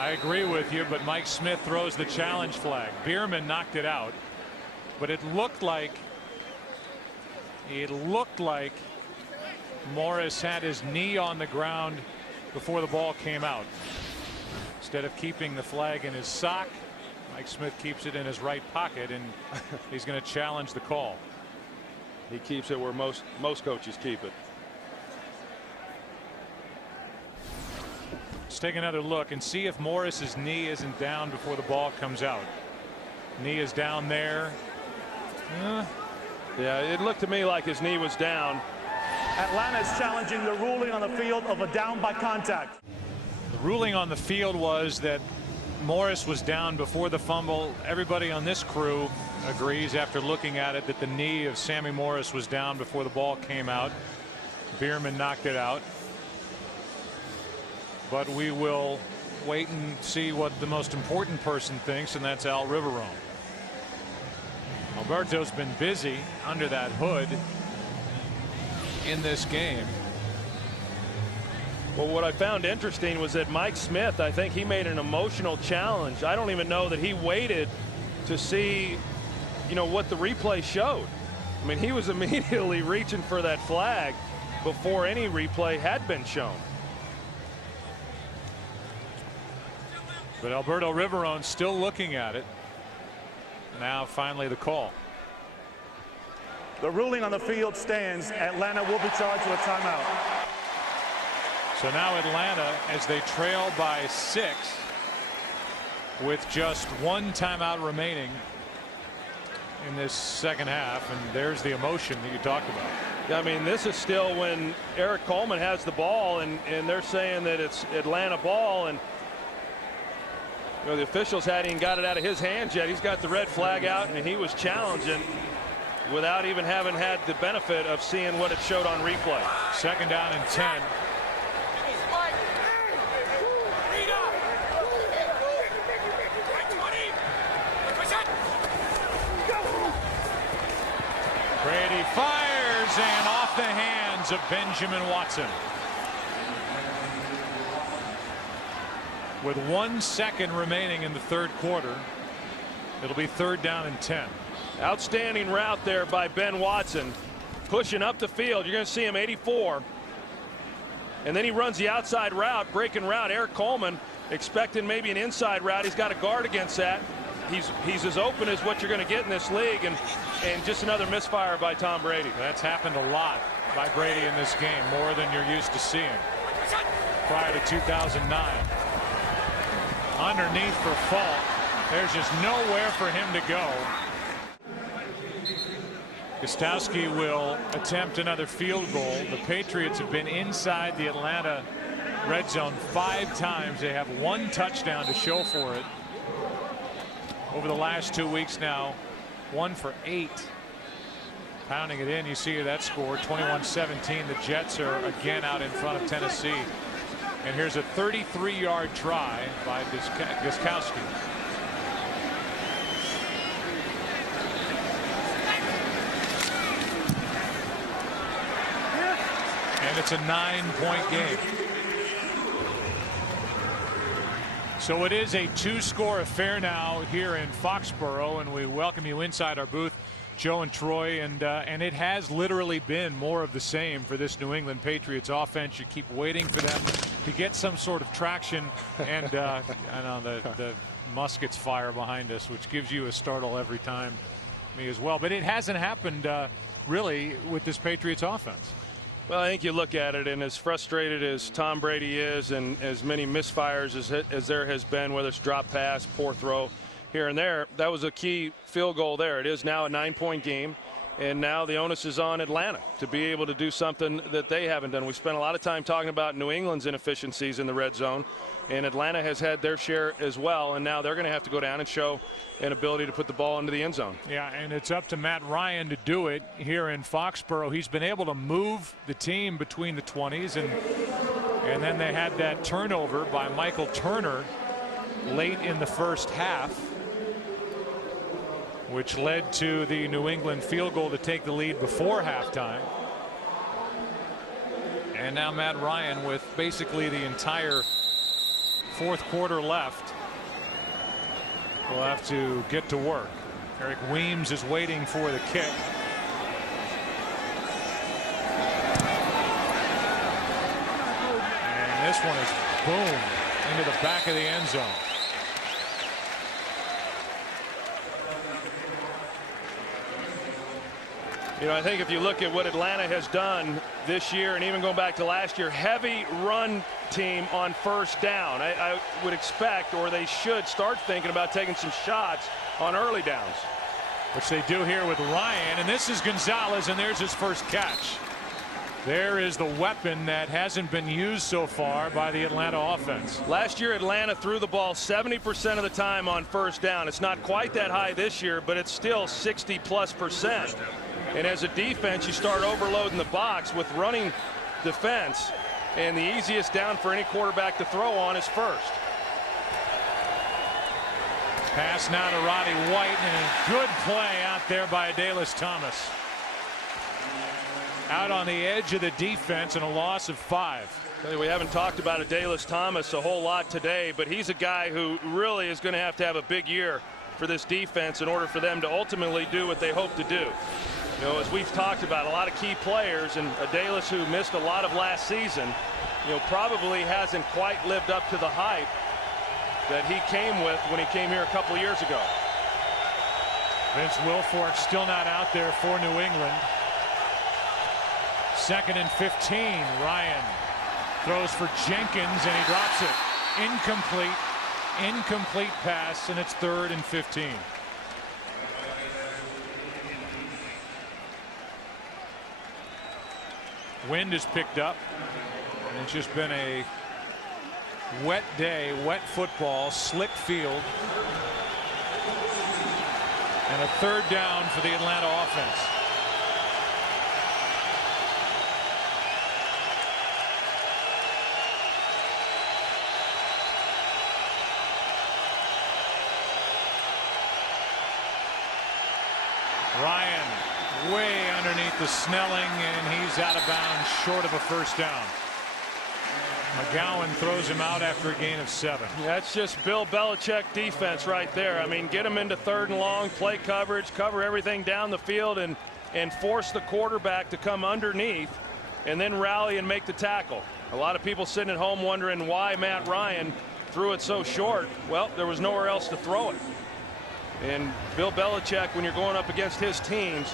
I agree with you, but Mike Smith throws the challenge flag. Bierman knocked it out, but it looked like Morris had his knee on the ground before the ball came out. Instead of keeping the flag in his sock, Mike Smith keeps it in his right pocket, and he's going to challenge the call. He keeps it where most coaches keep it. Let's take another look and see if Morris's knee isn't down before the ball comes out. Knee is down there. Yeah, it looked to me like his knee was down. Atlanta is challenging the ruling on the field of a down by contact. The ruling on the field was that Morris was down before the fumble. Everybody on this crew agrees after looking at it that the knee of Sammy Morris was down before the ball came out. Bierman knocked it out. But we will wait and see what the most important person thinks, and that's Al Riverone. Alberto's been busy under that hood in this game. Well, what I found interesting was that Mike Smith, I think he made an emotional challenge. I don't even know that he waited to see, what the replay showed. I mean, he was immediately reaching for that flag before any replay had been shown. But Alberto Riverone still looking at it. Now finally the call. The ruling on the field stands. Atlanta will be charged with a timeout. So now Atlanta, as they trail by 6 with just 1 timeout remaining in this second half, and there's the emotion that you talked about. I mean, this is still when Eric Coleman has the ball, and they're saying that it's Atlanta ball, and the officials hadn't even got it out of his hands yet. He's got the red flag out, and he was challenging without even having had the benefit of seeing what it showed on replay. Second down and 10. Brady fires, and off the hands of Benjamin Watson. With 1 second remaining in the third quarter, it'll be third down and 10. Outstanding route there by Ben Watson, pushing up the field. You're going to see him 84, and then he runs the outside route, breaking route. Eric Coleman expecting maybe an inside route. He's got a guard against that. He's as open as what you're going to get in this league, and just another misfire by Tom Brady. That's happened a lot by Brady in this game, more than you're used to seeing prior to 2009. Underneath for Falk. There's just nowhere for him to go. Gostowski will attempt another field goal. The Patriots have been inside the Atlanta red zone 5 times. They have 1 touchdown to show for it over the last 2 weeks now. 1 for 8. Pounding it in. You see that score, 21-17. The Jets are again out in front of Tennessee. And here's a 33-yard try by Gostowski. And it's a 9-point game. So it is a 2-score affair now here in Foxborough, and we welcome you inside our booth, Joe and Troy, and it has literally been more of the same for this New England Patriots offense. You keep waiting for them to get some sort of traction, and I know the muskets fire behind us, which gives you a startle every time. Me as well, but it hasn't happened really with this Patriots offense. Well, I think you look at it, and as frustrated as Tom Brady is, and as many misfires as there has been, whether it's drop pass, poor throw here and there, that was a key field goal there. It is now a 9-point game, and now the onus is on Atlanta to be able to do something that they haven't done. We spent a lot of time talking about New England's inefficiencies in the red zone, and Atlanta has had their share as well, and now they're going to have to go down and show an ability to put the ball into the end zone. Yeah, and it's up to Matt Ryan to do it here in Foxborough. He's been able to move the team between the 20s, and then they had that turnover by Michael Turner late in the first half. which led to the New England field goal to take the lead before halftime. And now Matt Ryan with basically the entire fourth quarter left will have to get to work. Eric Weems is waiting for the kick. And this one is boom into the back of the end zone. You know, I think if you look at what Atlanta has done this year and even going back to last year, heavy run team on first down. I would expect, or they should start thinking about taking some shots on early downs. Which they do here with Ryan, and this is Gonzalez, and there's his first catch. There is the weapon that hasn't been used so far by the Atlanta offense. Last year Atlanta threw the ball 70% of the time on first down. It's not quite that high this year, but it's still 60+%. And as a defense, you start overloading the box with running defense, and the easiest down for any quarterback to throw on is first. Pass now to Roddy White, and a good play out there by Adalys Thomas. Out on the edge of the defense, and a loss of 5. We haven't talked about Adalys Thomas a whole lot today, but he's a guy who really is going to have a big year for this defense in order for them to ultimately do what they hope to do. You know, as we've talked about, a lot of key players, and Adalys, who missed a lot of last season, you know, probably hasn't quite lived up to the hype that he came with when he came here a couple years ago. Vince Wilfork still not out there for New England. 2nd and 15. Ryan throws for Jenkins, and he drops it. Incomplete pass, and it's 3rd and 15. Wind is picked up, and it's just been a wet day, wet football, slick field, and a 3rd down for the Atlanta offense. Ryan way underneath the Snelling, and he's out of bounds short of a first down. McGowan throws him out after a gain of 7. That's just Bill Belichick defense right there. I mean, get him into 3rd and long, play coverage, cover everything down the field, and force the quarterback to come underneath and then rally and make the tackle. A lot of people sitting at home wondering why Matt Ryan threw it so short. Well, there was nowhere else to throw it. And Bill Belichick, when you're going up against his teams,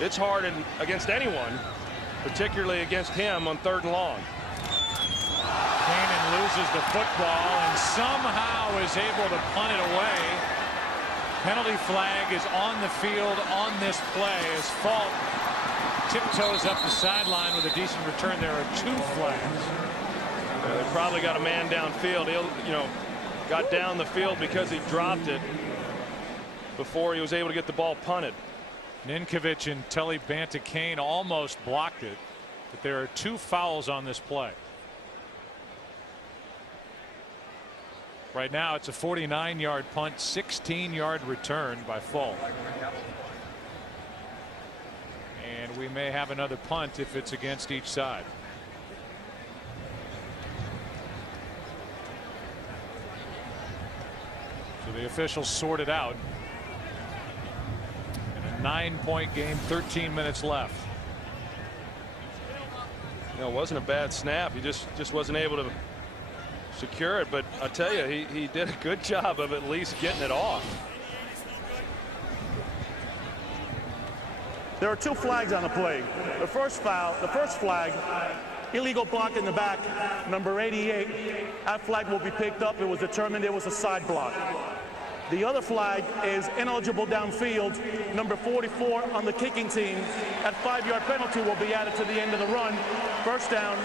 it's hard against anyone, particularly against him on 3rd and long. Cannon loses the football and somehow is able to punt it away. Penalty flag is on the field on this play as Falk tiptoes up the sideline with a decent return. There are 2 flags. They probably got a man downfield. He, got down the field because he dropped it before he was able to get the ball punted. Ninkovich and Telly Banta-Kane almost blocked it, but there are 2 fouls on this play. Right now it's a 49-yard punt, 16-yard return by Falk. And we may have another punt if it's against each side. So the officials sort it out. In a 9-point game, 13 minutes left. It wasn't a bad snap. He just wasn't able to secure it, but I tell you, he did a good job of at least getting it off. There are 2 flags on the play. The first flag, illegal block in the back, number 88. That flag will be picked up. It was determined it was a side block. The other flag is ineligible downfield, number 44 on the kicking team. That 5-yard penalty will be added to the end of the run. First down,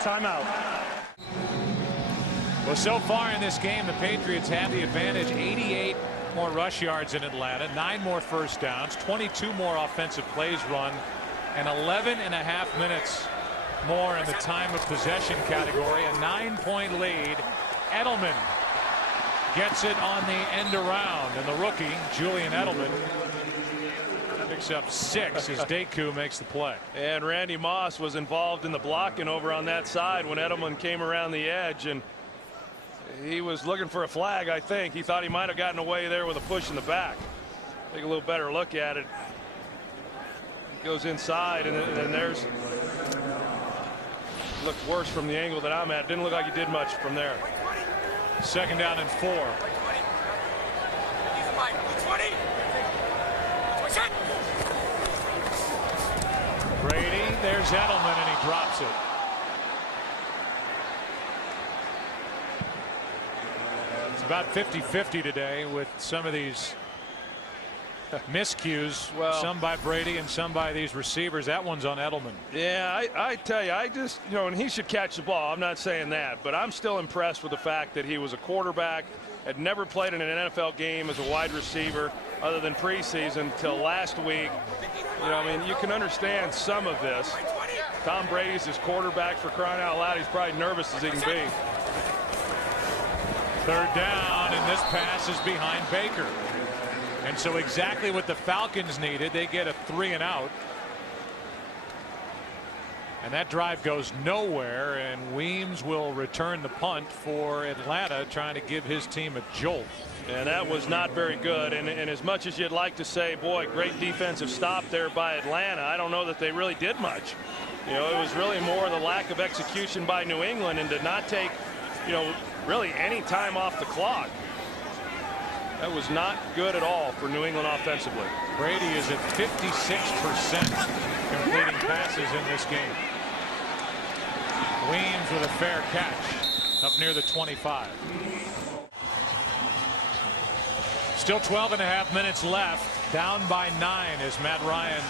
timeout. Well, so far in this game, the Patriots have the advantage. 88 more rush yards in Atlanta, 9 more first downs, 22 more offensive plays run, and 11 and a half minutes more in the time of possession category. A 9-point lead. Edelman gets it on the end around, and the rookie, Julian Edelman, picks up 6 as Deku makes the play. And Randy Moss was involved in the blocking over on that side when Edelman came around the edge, and he was looking for a flag. I think he thought he might have gotten away there with a push in the back. Take a little better look at it. Goes inside, and there's looked worse from the angle that I'm at. Didn't look like he did much from there. 2nd down and 4. Brady, there's Edelman, and he drops it. It's about 50-50 today with some of these miscues, well, some by Brady and some by these receivers. That one's on Edelman. Yeah, I tell you, I just, and he should catch the ball. I'm not saying that, but I'm still impressed with the fact that he was a quarterback, had never played in an NFL game as a wide receiver other than preseason till last week. I mean, you can understand some of this. Tom Brady's his quarterback, for crying out loud. He's probably nervous as he can be. 3rd down, and this pass is behind Baker. And so exactly what the Falcons needed. They get a 3 and out. And that drive goes nowhere, and Weems will return the punt for Atlanta, trying to give his team a jolt. And that was not very good. And as much as you'd like to say, boy, great defensive stop there by Atlanta, I don't know that they really did much. It was really more the lack of execution by New England, and to not take, really any time off the clock. That was not good at all for New England offensively. Brady is at 56% completing passes in this game. Weems with a fair catch up near the 25. Still 12.5 minutes left. Down by 9 is Matt Ryan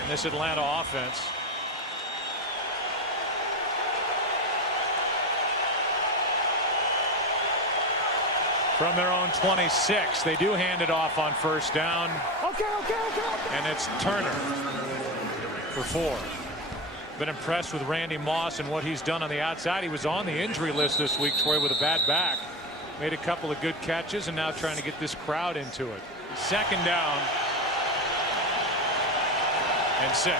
and this Atlanta offense. From their own 26, they do hand it off on 1st down. Okay. And it's Turner for 4. Been impressed with Randy Moss and what he's done on the outside. He was on the injury list this week, Troy, with a bad back. Made a couple of good catches, and now trying to get this crowd into it. 2nd down and 6.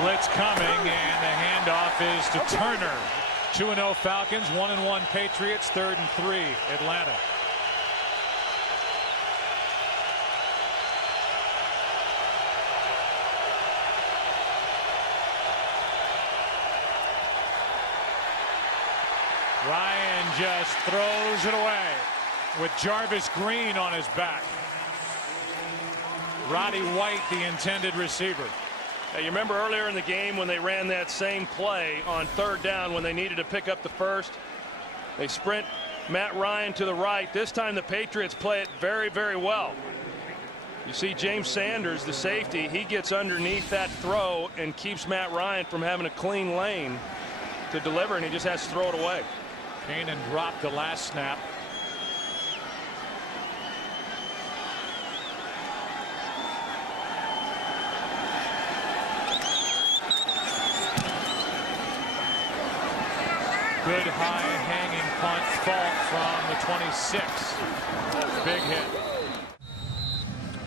Blitz coming, and the handoff is to Turner. 2-0 Falcons, 1-1 Patriots, 3rd and 3 Atlanta. Ryan just throws it away with Jarvis Green on his back. Roddy White, the intended receiver. Now, you remember earlier in the game when they ran that same play on 3rd down when they needed to pick up the first? They sprint Matt Ryan to the right. This time the Patriots play it very, very well. You see James Sanders, the safety, he gets underneath that throw and keeps Matt Ryan from having a clean lane to deliver, and he just has to throw it away. Kanan dropped the last snap. Good high hanging punt, Falk from the 26. Big hit.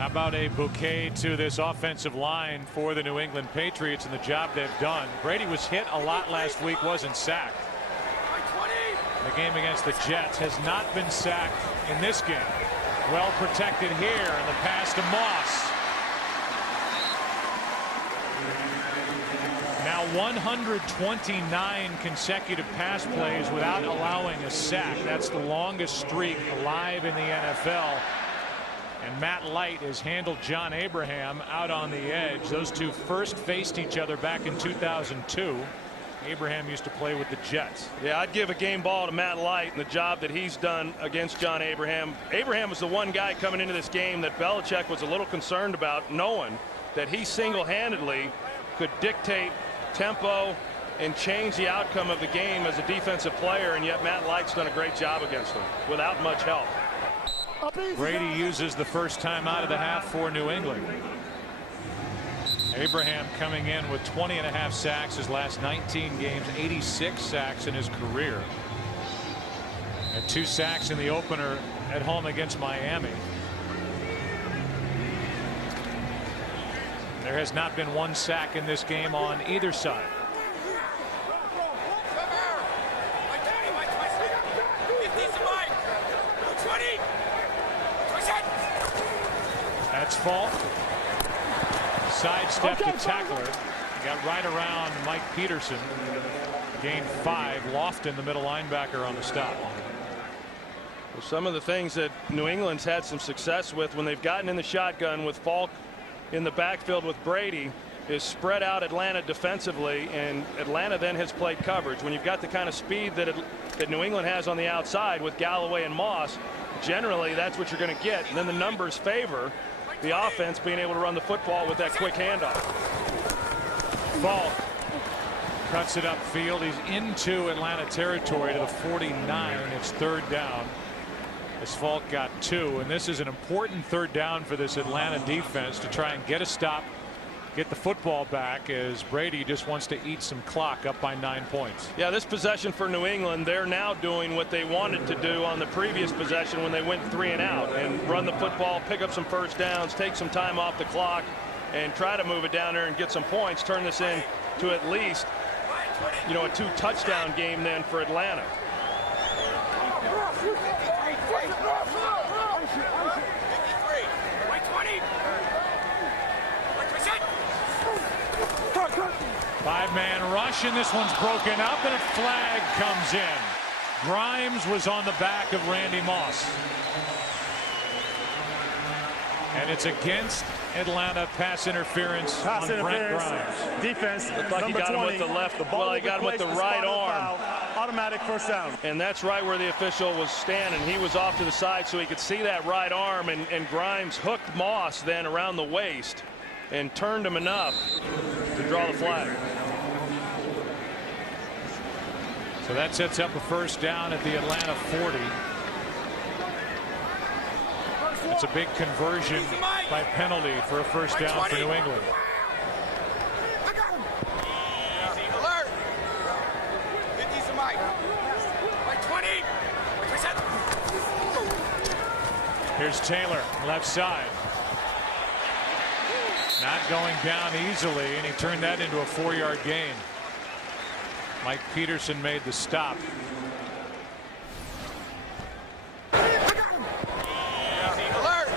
How about a bouquet to this offensive line for the New England Patriots and the job they've done. Brady was hit a lot last week, wasn't sacked. The game against the Jets, has not been sacked in this game. Well protected here, and the pass to Moss. Now 129 consecutive pass plays without allowing a sack. That's the longest streak alive in the NFL. And Matt Light has handled John Abraham out on the edge. Those two first faced each other back in 2002. Abraham used to play with the Jets. Yeah, I'd give a game ball to Matt Light and the job that he's done against John Abraham. Abraham was the one guy coming into this game that Belichick was a little concerned about, knowing that he single-handedly could dictate tempo and change the outcome of the game as a defensive player, and yet Matt Light's done a great job against him without much help. Brady uses the first time out of the half for New England. Abraham coming in with 20.5 sacks his last 19 games, 86 sacks in his career. And 2 sacks in the opener at home against Miami. There has not been 1 sack in this game on either side. That's Falk. Sidestep to tackler. Got right around Mike Peterson. Gained 5. Lofton, the middle linebacker, on the stop. Well, some of the things that New England's had some success with when they've gotten in the shotgun with Falk in the backfield with Brady is spread out Atlanta defensively, and Atlanta then has played coverage. When you've got the kind of speed that New England has on the outside with Galloway and Moss, generally that's what you're going to get. And then the numbers favor the offense being able to run the football with that quick handoff. Falk cuts it upfield. He's into Atlanta territory to the 49. It's 3rd down. As Falk got 2, and this is an important 3rd down for this Atlanta defense to try and get a stop, get the football back, as Brady just wants to eat some clock up by 9 points. Yeah, this possession for New England, they're now doing what they wanted to do on the previous possession when they went 3 and out, and run the football, pick up some first downs, take some time off the clock, and try to move it down there and get some points, turn this in to at least, you know, a 2-touchdown game then for Atlanta. Five-man rush, and this one's broken up, and a flag comes in. Grimes was on the back of Randy Moss. And it's against Atlanta. Pass interference on Brent Grimes. Defense. Looked like he got him with the left. Well, he got him with the right arm. Automatic first down. And that's right where the official was standing. He was off to the side so he could see that right arm, and Grimes hooked Moss then around the waist and turned him enough to draw the flag. So that sets up a first down at the Atlanta 40. That's a big conversion by penalty for a first down for New England. Alert. 50 to Mike. 20. Here's Taylor, left side. Not going down easily, and he turned that into a 4-yard gain. Mike Peterson made the stop. Alert.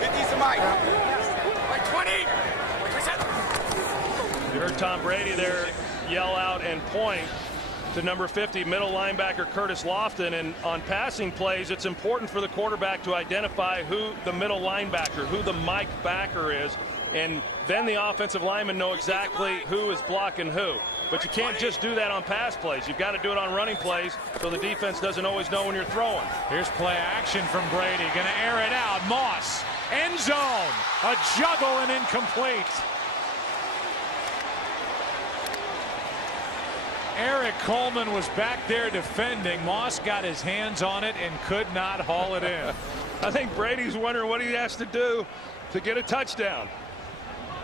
50 to Mike. 20. You heard Tom Brady there yell out and point to number 50, middle linebacker Curtis Lofton, and on passing plays it's important for the quarterback to identify who the middle linebacker, who the Mike backer is, and then the offensive linemen know exactly who is blocking who. But you can't just do that on pass plays. You've got to do it on running plays so the defense doesn't always know when you're throwing. Here's play action from Brady, gonna air it out. Moss, end zone, a juggle and incomplete. Eric Coleman was back there defending. Moss got his hands on it and could not haul it in. I think Brady's wondering what he has to do to get a touchdown.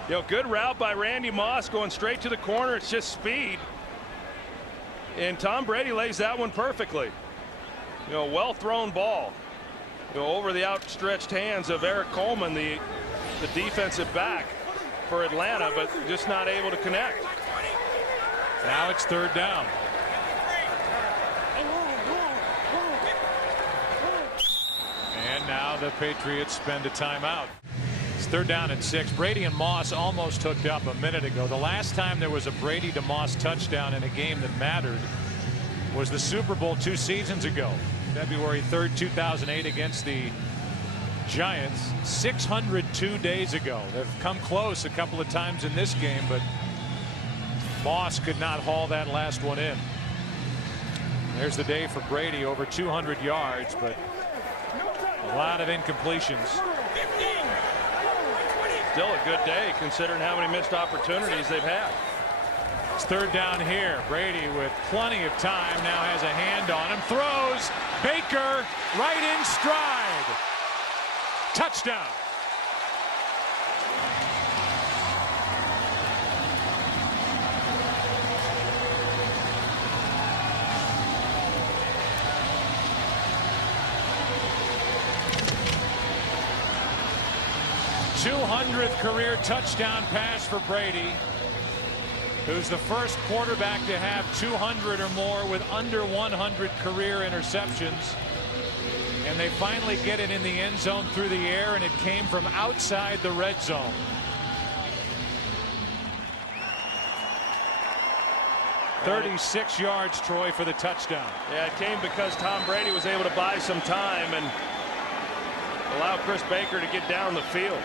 You know, good route by Randy Moss going straight to the corner. It's just speed. And Tom Brady lays that one perfectly. You know, well thrown ball. You know, over the outstretched hands of Eric Coleman, the defensive back for Atlanta, but just not able to connect. Now it's 3rd down. And now the Patriots spend a timeout. It's 3rd down and 6. Brady and Moss almost hooked up a minute ago. The last time there was a Brady to Moss touchdown in a game that mattered was the Super Bowl 2 seasons ago. February 3rd, 2008 against the Giants. 602 days ago. They've come close a couple of times in this game, but Moss could not haul that last one in. There's the day for Brady, over 200 yards, but a lot of incompletions. Still a good day considering how many missed opportunities they've had. It's 3rd down here. Brady with plenty of time now has a hand on him. Throws. Baker right in stride. Touchdown. 200th career touchdown pass for Brady, who's the first quarterback to have 200 or more with under 100 career interceptions. And they finally get it in the end zone through the air, and it came from outside the red zone. "36 yards, Troy, for the touchdown." Yeah, it came because Tom Brady was able to buy some time and allow Chris Baker to get down the field.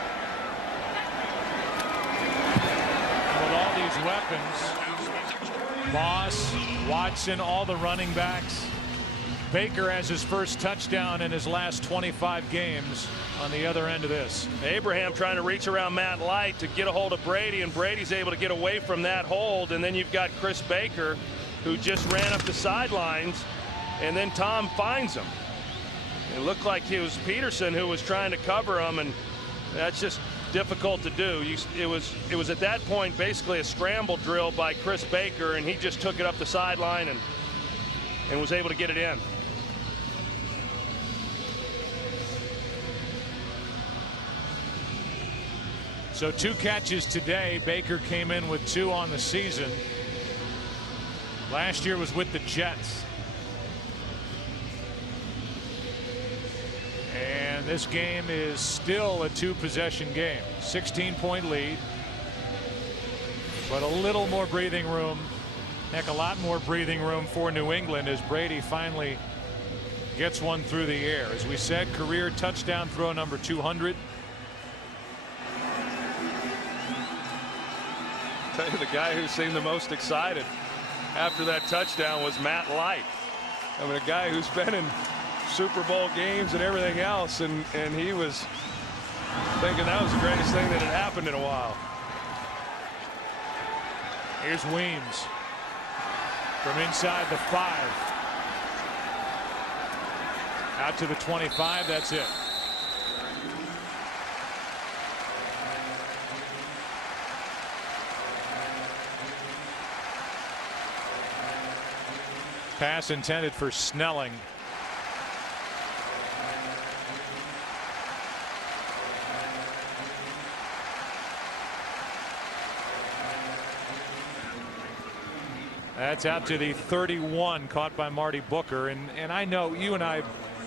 With all these weapons, Moss, Watson, all the running backs, Baker has his first touchdown in his last 25 games on the other end of this. Abraham trying to reach around Matt Light to get a hold of Brady, and Brady's able to get away from that hold. And then you've got Chris Baker, who just ran up the sidelines, and then Tom finds him. It looked like it was Peterson who was trying to cover him, and that's just difficult to do. It was at that point basically a scramble drill by Chris Baker, and he just took it up the sideline and was able to get it in. So 2 catches today. Baker came in with 2 on the season. Last year was with the Jets. And this game is still a 2-possession game. 16-point lead. But a little more breathing room. Heck, a lot more breathing room for New England as Brady finally gets one through the air. As we said, career touchdown throw number 200. Tell you, the guy who seemed the most excited after that touchdown was Matt Light. I mean, a guy who's been in Super Bowl games and everything else, and he was thinking that was the greatest thing that had happened in a while. Here's Weems from inside the 5. Out to the 25. That's it. Pass intended for Snelling. That's out to the 31, caught by Marty Booker. And I know you and I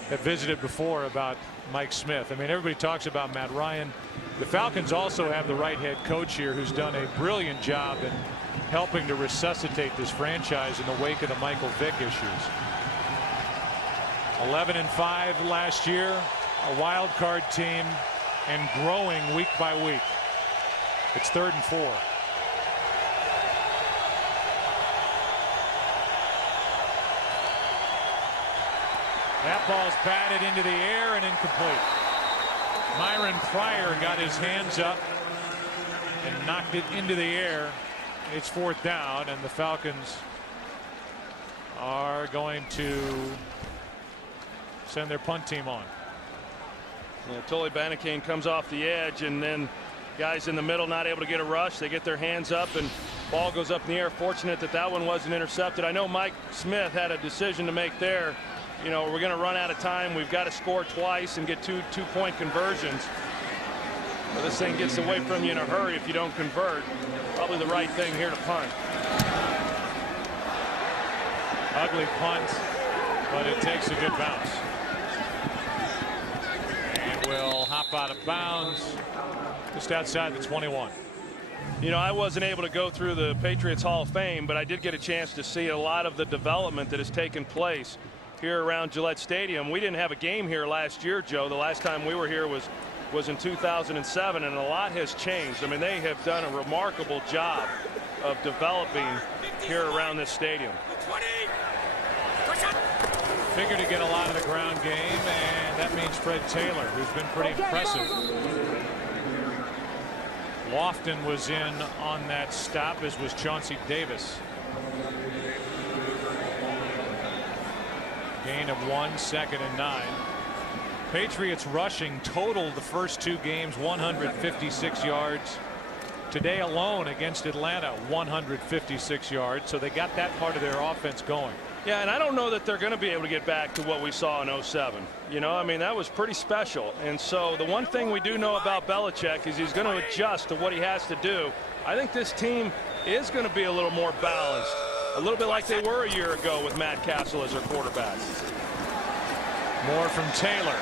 have visited before about Mike Smith. I mean, everybody talks about Matt Ryan. The Falcons also have the right head coach here who's done a brilliant job in helping to resuscitate this franchise in the wake of the Michael Vick issues. 11-5 last year, a wild card team, and growing week by week. It's 3rd and 4. That ball's batted into the air and incomplete. Myron Pryor got his hands up and knocked it into the air. It's 4th down, and the Falcons are going to send their punt team on. Yeah, Tully Banakane comes off the edge, and then guys in the middle not able to get a rush. They get their hands up, and ball goes up in the air. Fortunate that that one wasn't intercepted. I know Mike Smith had a decision to make there. You know, we're going to run out of time. We've got to score twice and get two-point conversions. But this thing gets away from you in a hurry if you don't convert. Probably the right thing here to punt. Ugly punt, but it takes a good bounce. And will hop out of bounds just outside the 21. You know, I wasn't able to go through the Patriots Hall of Fame, but I did get a chance to see a lot of the development that has taken place here around Gillette Stadium. We didn't have a game here last year, Joe. The last time we were here was in 2007, and a lot has changed. I mean, they have done a remarkable job of developing here around this stadium. Figure to get a lot of the ground game, and that means Fred Taylor, who's been pretty impressive. Lofton was in on that stop, as was Chauncey Davis. Gain of 1, 2nd and 9. Patriots rushing total the first 2 games 156 yards. Today alone against Atlanta 156 yards. So they got that part of their offense going. Yeah, and I don't know that they're going to be able to get back to what we saw in 07. You know, I mean, that was pretty special. And so the one thing we do know about Belichick is he's going to adjust to what he has to do. I think this team is going to be a little more balanced, a little bit like they were a year ago with Matt Castle as their quarterback. More from Taylor.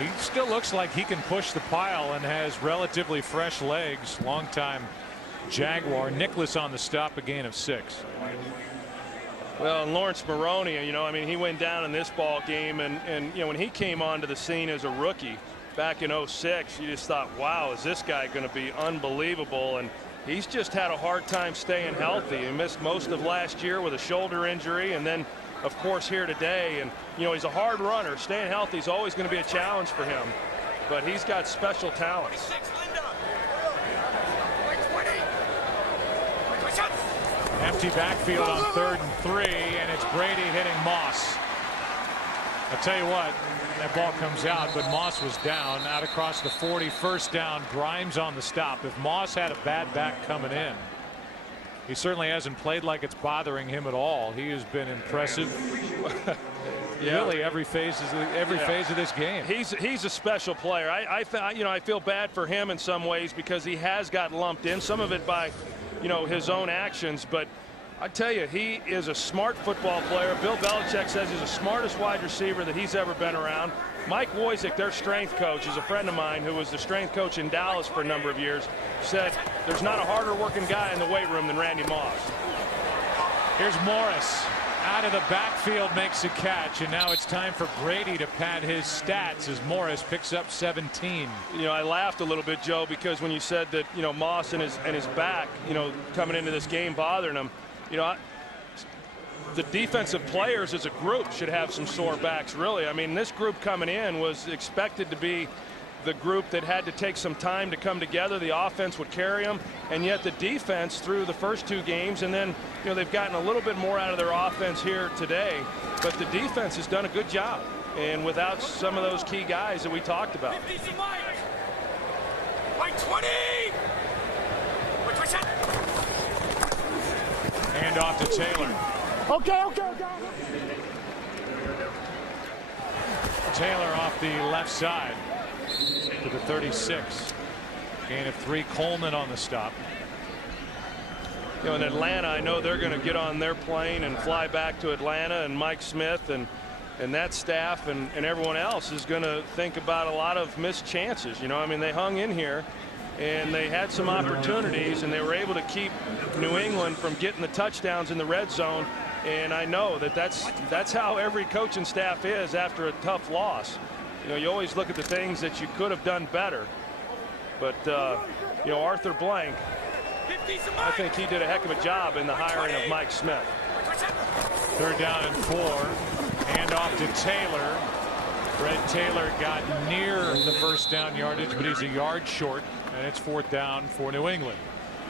He still looks like he can push the pile and has relatively fresh legs. Longtime Jaguar. Nicholas on the stop, a gain of 6. Well, and Lawrence Maroney, you know, I mean, he went down in this ball game, and you know, when he came onto the scene as a rookie back in 06, you just thought, wow, is this guy going to be unbelievable? And he's just had a hard time staying healthy. He missed most of last year with a shoulder injury, and then, of course, here today. And you know, he's a hard runner. Staying healthy is always going to be a challenge for him, but he's got special talents. Empty backfield on 3rd and 3, and it's Brady hitting Moss. I'll tell you what, that ball comes out, but Moss was down out across the 40. First down. Grimes on the stop. If Moss had a bad back coming in, he certainly hasn't played like it's bothering him at all. He has been impressive. Yeah. Really every phase of this game. He's a special player. I feel bad for him in some ways because he has got lumped in, some of it by, you know, his own actions, but I tell you, he is a smart football player. Bill Belichick says he's the smartest wide receiver that he's ever been around. Mike Wojcik, their strength coach, is a friend of mine who was the strength coach in Dallas for a number of years, said there's not a harder working guy in the weight room than Randy Moss. Here's Morris out of the backfield, makes a catch, and now it's time for Brady to pad his stats as Morris picks up 17. You know, I laughed a little bit, Joe, because when you said that, you know, Moss and his back, you know, coming into this game bothering him, you know, the defensive players as a group should have some sore backs, really. I mean, this group coming in was expected to be the group that had to take some time to come together. The offense would carry them, and yet the defense through the first 2 games, and then, you know, they've gotten a little bit more out of their offense here today, but the defense has done a good job, and without some of those key guys that we talked about. Like 20. Hand off to Taylor. Okay. Taylor off the left side to the 36. Gain of 3. Coleman on the stop. You know, in Atlanta, I know they're going to get on their plane and fly back to Atlanta, and Mike Smith and that staff and everyone else is going to think about a lot of missed chances. You know, I mean, they hung in here and they had some opportunities, and they were able to keep New England from getting the touchdowns in the red zone. And I know that's how every coaching staff is after a tough loss. You know, you always look at the things that you could have done better. But, you know, Arthur Blank, I think he did a heck of a job in the hiring of Mike Smith. 3rd down and 4. Hand off to Taylor. Fred Taylor got near the first down yardage, but he's a yard short, and it's 4th down for New England.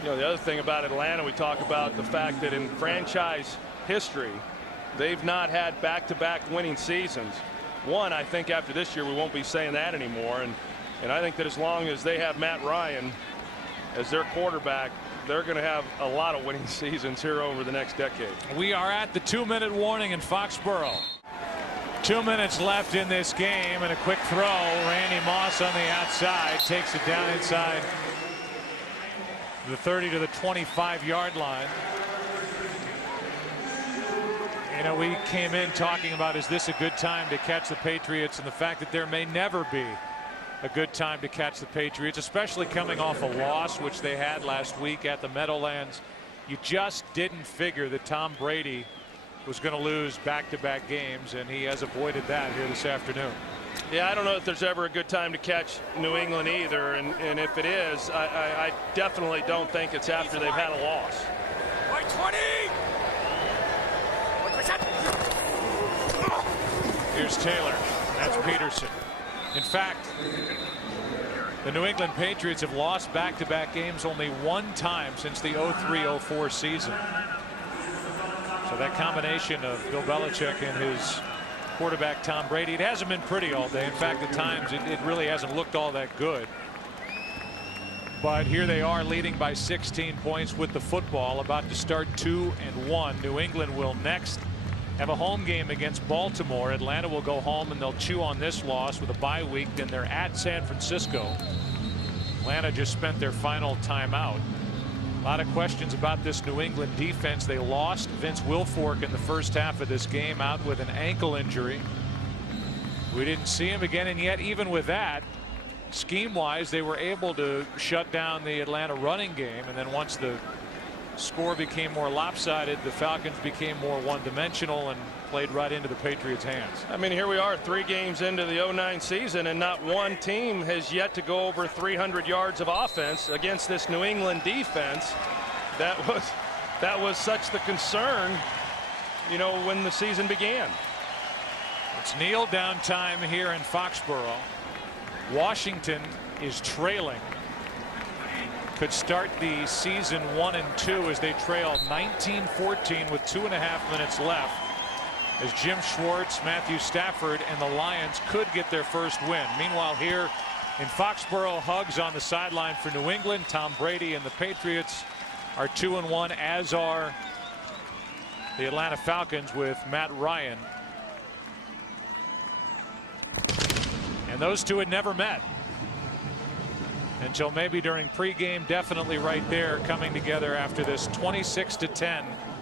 You know, the other thing about Atlanta, we talk about the fact that in franchise history, they've not had back-to-back winning seasons. One, I think after this year we won't be saying that anymore, and I think that as long as they have Matt Ryan as their quarterback, they're going to have a lot of winning seasons here over the next decade. We are at the 2-minute warning in Foxborough. 2 minutes left in this game, and a quick throw. Randy Moss on the outside takes it down inside the 30 to the 25-yard line. You know, we came in talking about, is this a good time to catch the Patriots, and the fact that there may never be a good time to catch the Patriots, especially coming off a loss, which they had last week at the Meadowlands. You just didn't figure that Tom Brady was going to lose back-to-back games, and he has avoided that here this afternoon. Yeah, I don't know if there's ever a good time to catch New England either, and if it is, I definitely don't think it's after they've had a loss. Like 20. Here's Taylor. That's Peterson. In fact, the New England Patriots have lost back-to-back games only 1 time since the 03-04 season. So that combination of Bill Belichick and his quarterback Tom Brady, it hasn't been pretty all day. In fact, at times it really hasn't looked all that good. But here they are leading by 16 points with the football, about to start 2-1. New England will next have a home game against Baltimore. Atlanta will go home and they'll chew on this loss with a bye week. Then they're at San Francisco. Atlanta just spent their final timeout. A lot of questions about this New England defense. They lost Vince Wilfork in the first half of this game, out with an ankle injury. We didn't see him again, and yet even with that, scheme-wise, they were able to shut down the Atlanta running game. And then once the score became more lopsided, the Falcons became more one-dimensional and played right into the Patriots' hands. I mean, here we are 3 games into the 09 season, and not one team has yet to go over 300 yards of offense against this New England defense. That was such the concern, you know, when the season began. It's kneel down time here in Foxborough. Washington is trailing. Could start the season 1-2 as they trail 19-14 with 2.5 minutes left, as Jim Schwartz, Matthew Stafford, and the Lions could get their first win. Meanwhile, here in Foxborough, hugs on the sideline for New England. Tom Brady and the Patriots are 2-1, as are the Atlanta Falcons with Matt Ryan. And those two had never met until maybe during pregame. Definitely right there, coming together after this 26-10